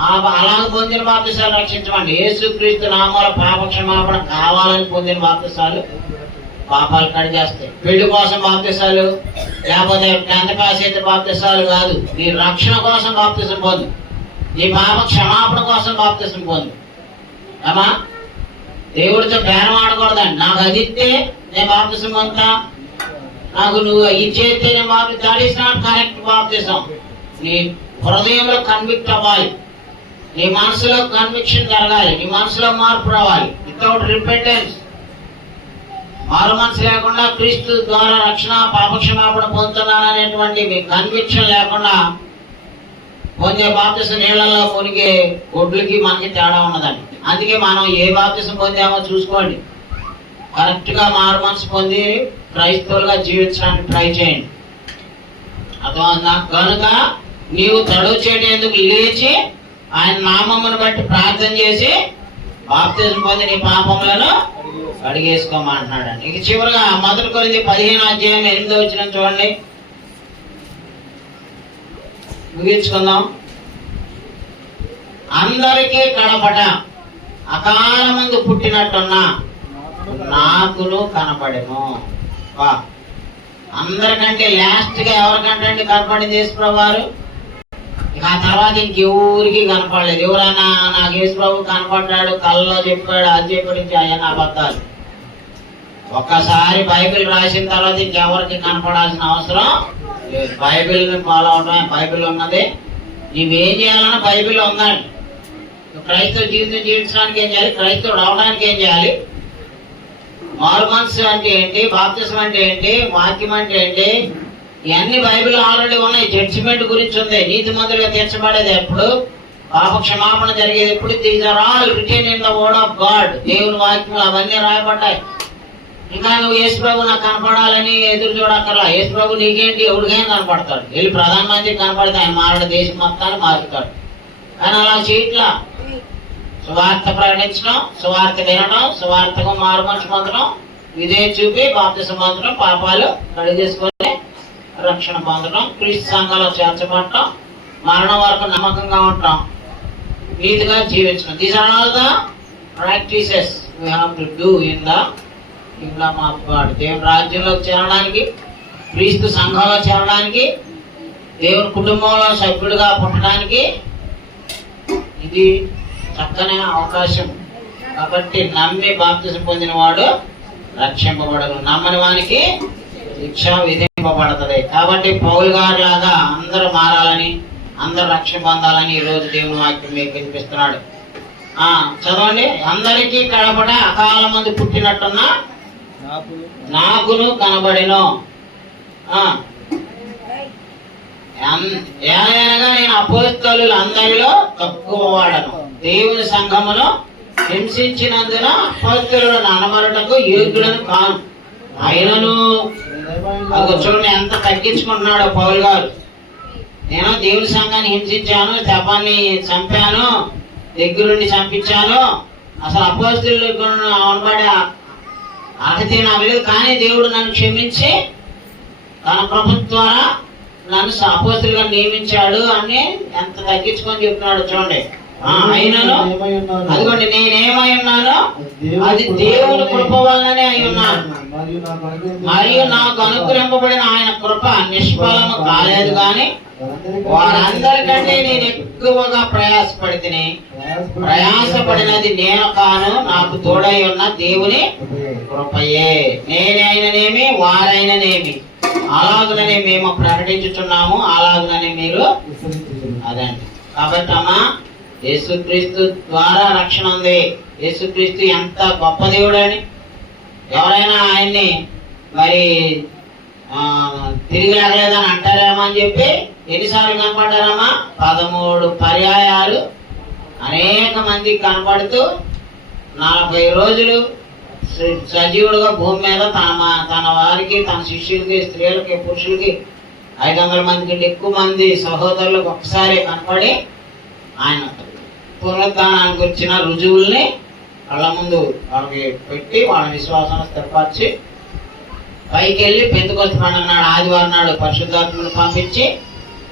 అలాగ పొందిన బాప్తిసాలు రక్షించమండి. యేసుక్రీస్తు నామాల పాప క్షమాపణ కావాలని పొందిన బాప్తిసాలు పాపాలు కడిగేస్తాయి. పెళ్లి కోసం బాప్తిసాలు, లేకపోతే పెంతకాసేత బాప్తిసాలు కాదు. నీ రక్షణ కోసం బాప్తిసం పొందు, నీ పాప క్షమాపణ కోసం బాప్తిసం పొందు. అమ్మా దేవుడితో బేరం ఆడకూడదండి. నాకు అది ఇస్తే నేను బాప్తిసం పొందుతా, నాకు నువ్వు ఇది చేస్తే నేను బాప్తిసం. దట్ ఈస్ నాట్ కరెక్ట్ బాప్తిసం. నీ హృదయంలో కన్విక్ట్ అవ్వాలి, నీ మనసులో కన్విక్షన్ జరగాలి, నీ మనసులో మార్పు రావాలి. వితౌట్ రిపెంటెన్స్, మారు మనసు లేకుండా క్రీస్తు ద్వారా రక్షణ పాపక్షమాపణ పొందుతున్నాననేటువంటి మీ కన్విక్షన్ లేకుండా పొందే బాప్తిసం నీళ్లలో మునిగే ఒడ్లకి మనకి తేడా ఉన్నదండి. అందుకే మనం ఏ బాప్తిసం పొందామో చూసుకోండి. కరెక్ట్ గా మారు మనసు పొంది క్రైస్తవులుగా జీవించడానికి ట్రై చేయండి. అర్థమవుతుందా? కనుక నీవు తడువు చేయడం ఎందుకు, లేచి ఆయన నామమును బట్టి ప్రార్థన చేసి బాప్తిసం పొంది నీ పాపములను కడిగేసుకోమంటున్నాడండి. ఇక చివరిగా 1 కొరింథీ 15:8 చూడండి, ముగించుకుందాం. అందరికీ కనపడ అకాలమందు పుట్టినట్టున్నా నాకును కనపడెను. అందరికంటే లాస్ట్ గా ఎవరికంటే కనపడింది యేసుప్రభు వారు. ఇక ఆ తర్వాత ఇంకెవరికి కనపడలేదు. ఎవరైనా నాకు యేసుప్రభు కనపడ్డాడు, కళ్ళలో చెప్పాడు, అది చెప్పాడు, ఆయన అబద్ధాలు. ఒక్కసారి బైబిల్ రాసిన తర్వాత ఇంకెవరికి కనపడాల్సిన అవసరం లేదు. బైబిల్ని ఫాలో అవడమే. బైబిల్ ఉన్నది, నీవేం చేయాలన్నా బైబిల్ ఉందండి. క్రైస్తవ జీవితం జీవించడానికి ఏం చేయాలి, క్రైస్తవుడు అవడానికి ఏం చేయాలి, మారు మనసు అంటే ఏంటి, బాప్తిసం అంటే ఏంటి, వాక్యం అంటే ఏంటి, ఇవన్నీ బైబిల్ ఆల్రెడీ ఉన్నాయి. జడ్జిమెంట్ గురించి ఉంది. నీతిమంతులుగా తీర్చబడేది ఎప్పుడు, పాప క్షమాపణ జరిగేది ఎప్పుడు. These are all written in the word of God. దేవుని వాక్యం అవన్నీ రాయబడ్డాయి. ఇంకా నువ్వు యేసుప్రభు నాకు కనపడాలని ఎదురు చూడక్కర్లా. యేసుప్రభు నీకేంటి, ఎవరికైనా కనపడతాడు. వెళ్ళి ప్రధానమంత్రి కనపడితే ఆయన మారడు, దేశం మొత్తాన్ని మారుతాడు. కానీ అలా చేయట్లా. సువార్త ప్రకటించడం, సువార్త వినడం, సువార్తకు మారు మనసు పొందడం, ఇదే చూపి బాప్తిసం పొందడం, పాపాలు కడిగేసుకొని రక్షణ పొందడం, క్రీస్తు సంఘంలో చేర్చబడటం, మరణం వరకు నమ్మకంగా ఉండటం, నీతిగా జీవించడం. These are all the practices we have to do in the kingdom of God. దేవుని రాజ్యంలోకి చేరడానికి, క్రీస్తు సంఘంలో చేరడానికి, దేవుని కుటుంబంలో సభ్యుడిగా పుట్టడానికి ఇది చక్కని అవకాశం. కాబట్టి నమ్మి బాప్తిసం పొందిన వాడు రక్షింపబడదు, నమ్మని వానికి శిక్ష విధింపబడుతుంది. కాబట్టి పౌలు గారి లాగా అందరూ మారాలని, అందరూ రక్షణ పొందాలని ఈ రోజు దేవుని వాక్యం మీకు వినిపిస్తున్నాడు. చదవండి. అందరికీ కనబడే అకాల మంది పుట్టినట్టున్న నాకును కనబడెను. ఏలైనగా నేను అపోస్తలులు అందరిలో తక్కువ వాడను, దేవుని సంఘమును హింసించినందున అపోస్తలులను అనబడుటకు యోగ్యులను కాను. ఆయనను చూడండి ఎంత తగ్గించుకుంటున్నాడు పౌలు గారు. నేను దేవుని సంఘాన్ని హింసించాను, తెపాన్ని చంపాను, దగ్గరుండి చంపించాను, అసలు అపోస్తలులు అనబడే అర్హత నాకు లేదు, కానీ దేవుడు నన్ను క్షమించి తన ప్రభుత్వం ద్వారా నన్ను అపోస్తులుగా నియమించాడు అని ఎంత తగ్గించుకొని చెప్తున్నాడు చూడండి. అయినను అదిగోండి నేనేమై ఉన్నానో అది దేవుని కృప వల్లనే అయి ఉన్నాను, మరియు నాకు అనుగ్రహింపబడిన ఆయన కృప నిష్ఫలము కాలేదు. కానీ వారందరికంటే నేను ఎక్కువగా ప్రయాసపడినది నేను కాను, నాకు తోడై ఉన్న దేవుని కృపయే. నేనైననేమి వారైననేమి అలాగుననే మేము ప్రకటించుచున్నాము, అలాగుననే మీరు అదండి. కాబట్టి అమ్మా, యేసుక్రీస్తు ద్వారా రక్షణ ఉంది. యేసుక్రీస్తు ఎంత గొప్ప దేవుడు అని ఎవరైనా ఆయన్ని మరి తిరిగి రాగలేదని అంటారేమో అని చెప్పి ఎన్నిసార్లు కనపడ్డారమ్మా? 13 పర్యాయాలు అనేక మంది కనపడుతూ 40 రోజులు సజీవుడుగా భూమి మీద తన వారికి, తన శిష్యులకి, స్త్రీలకి, పురుషులకి 500 మంది కంటే ఎక్కువ మంది సహోదరులకు ఒక్కసారి కనపడి ఆయన పునరుద్ధానానికి వచ్చిన రుజువుల్ని వాళ్ళ ముందు వాళ్ళకి పెట్టి వాళ్ళ విశ్వాసాన్ని స్థిరపరిచి పైకి వెళ్ళి పెంతెకొస్తు పండుగ నాడు ఆదివారం నాడు పరిశుద్ధాత్మను పంపించి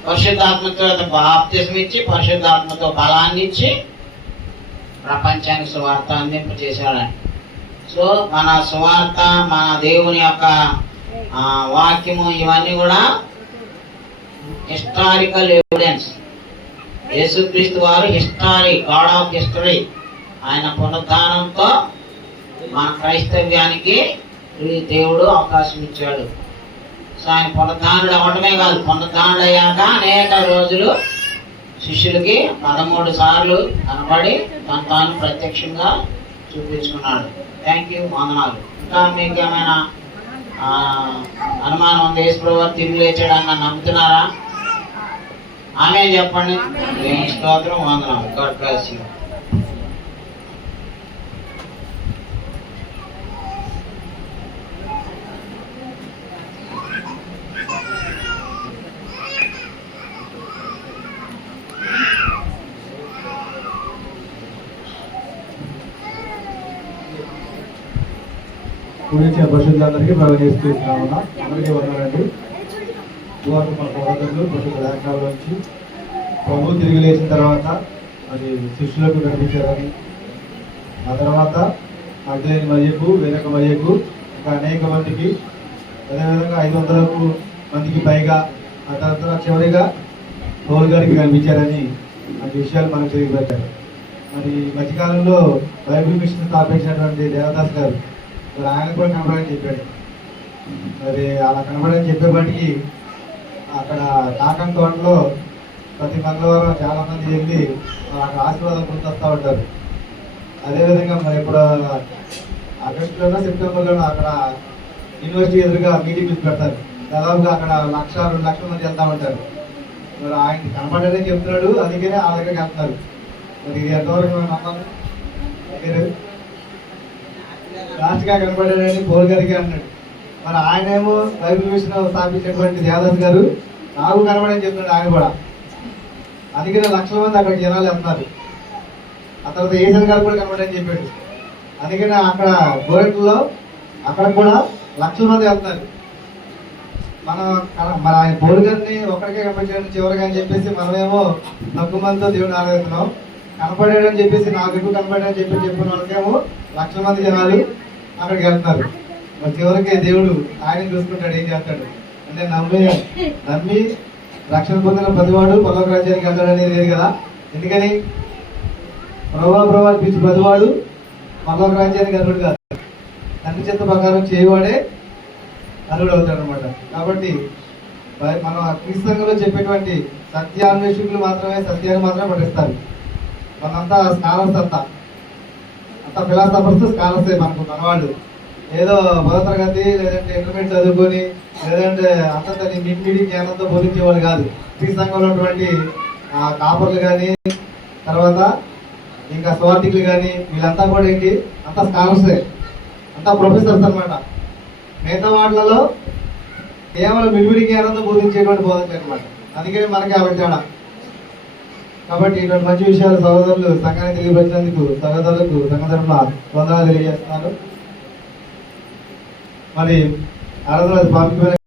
పరిశుద్ధాత్మతో బాప్తిస్మం ఇచ్చి పరిశుద్ధాత్మతో బలాన్ని ఇచ్చి ప్రపంచానికి సువార్త అందింపు చేశాడని. సో మన సువార్త, మన దేవుని యొక్క వాక్యము ఇవన్నీ కూడా హిస్టారికల్ ఎవిడెన్స్. యేసుక్రీస్తు వారు గాడ్ ఆఫ్ హిస్టరీ. ఆయన పునరుద్ధానంతో మన క్రైస్తవ్యానికి దేవుడు అవకాశం ఇచ్చాడు. సో ఆయన పునరుద్ధానుడు అవ్వటమే కాదు, పునరుద్ధానుడు అయ్యాక అనేక రోజులు శిష్యులకి 13 సార్లు కనబడి తాను ప్రత్యక్షంగా చూపించుకున్నాడు. థ్యాంక్ యూ, వందనాలు. ఇంకా మీకు ఏమైనా అనుమానం ఉంది? యేసుప్రభువు వారు తిరిగి లేచాడని నమ్ముతున్నారా? ఆమె చెప్పండి. స్తోత్రం, వందనాలు. God bless you. గురించి పరిశుద్ధులందరికీ ప్రభు చేస్తున్నామన్నా అందరికీ వందనాలండి. మన సహోదరులు పరిశుద్ధ లేఖనాల నుంచి ప్రభు తిరిగి లేచిన తర్వాత అది శిష్యులకు కనిపించారని, ఆ తర్వాత అగ్ని మరియకు, వేరొక మరియకు, ఇంకా అనేక మందికి, అదేవిధంగా 500 మందికి పైగా, ఆ తర్వాత చివరిగా పౌలు గారికి కనిపించారని ఆ విషయాలు మనకు తెలియపరిచారు. మరి మధ్యకాలంలో బైబిల్ మిషన్ స్థాపించినటువంటి దేవదాస్ గారు మరి ఆయన కూడా కనపడని చెప్పాడు. మరి అలా కనపడని చెప్పేపాటికి అక్కడ కాకం తోటలో ప్రతి మంగళవారం చాలా మంది వెళ్ళి అక్కడ ఆశీర్వాదం పొందొస్తూ ఉంటారు. అదేవిధంగా మరి ఇప్పుడు ఆగస్టులోనో సెప్టెంబర్లోనో అక్కడ యూనివర్సిటీ ఎదురుగా మీటింగ్లు పెడతారు. దాదాపుగా అక్కడ 1-2 లక్షల మంది వెళ్తూ ఉంటారు. మరి ఆయనకి కనపడనే చెప్తున్నాడు, అందుకనే ఆ దగ్గరికి వెళ్తున్నారు. మరి ఇది ఎంతవరకు నమ్మాలి? లాస్ట్గా కనపడాడని పౌలు గారికి అన్నాడు. మరి ఆయనేమో బైబిల్ మిషన్ స్థాపించినటువంటి దేవదాస్ గారు నాకు కనపడని చెప్తున్నాడు ఆయన కూడా. అందుకనే లక్షల మంది అక్కడ జనాలు వెళ్తున్నారు. ఆ తర్వాత ఏసన్ గారు కూడా కనపడని చెప్పాడు. అందుకనే అక్కడ గోరెట్లో అక్కడ కూడా లక్షల మంది వెళ్తున్నారు. మన ఆయన పౌలు గారిని ఒక్కడికే కనపడిచాడని చివరిగా అని చెప్పేసి మనమేమో తక్కువ మందితో దేవుని ఆరాధిస్తున్నాం. కనపడాడని చెప్పేసి నాకు ఎక్కువ కనపడాడని చెప్పిన వాళ్ళకేమో లక్షల మంది జనాలు అక్కడికి వెళ్తున్నారు. మరి చివరికి దేవుడు ఆయన చూసుకుంటాడు, ఏం చేస్తాడు అంటే నమ్మి రక్షణ పొందిన ప్రతివాడు పరలోక రాజ్యానికి వెళ్తాడనేది లేదు కదా. ఎందుకని ప్రభా పిలిచి ప్రతివాడు పరలోక రాజ్యానికి అర్హుడు కాదు, తండ్రి చిత్త ప్రకారం చేయవాడే అర్హుడు అవుతాడు అనమాట. కాబట్టి మన క్రీస్తు చెప్పేటువంటి సత్యాన్వేషకులు మాత్రమే సత్యాన్ని మాత్రమే పఠిస్తారు. మనంతా స్కాలర్స్ అంతా ఫిలాసఫర్స్ స్కాలర్సే మనవాళ్ళు. ఏదో మొదటి తరగతి లేదంటే ఇంటర్మీడియట్ చదువుకొని లేదంటే అంత నిండి జ్ఞానంతో బోధించేవాళ్ళు కాదు. ఈ సంఘంలో ఉన్నటువంటి కాపర్లు కానీ తర్వాత ఇంకా స్వార్థికులు కానీ వీళ్ళంతా కూడా ఏంటి అంతా స్కాలర్సే, అంతా ప్రొఫెసర్స్ అనమాట. మిగతా వాటిలలో కేవలం మిడిమిడి జ్ఞానంతో బోధించేటువంటి బోధకులు అనమాట. అందుకని మనకి ఆవిడ తేడా. కాబట్టి ఇటువంటి మంచి విషయాలు సహోదరులు సంఘాన్ని తెలియపరిచినందుకు సహోదరులకు సంఘ తరఫున వందనాలు తెలియజేస్తున్నారు. మరి ఆరాధన ప్రాముఖ్యమైన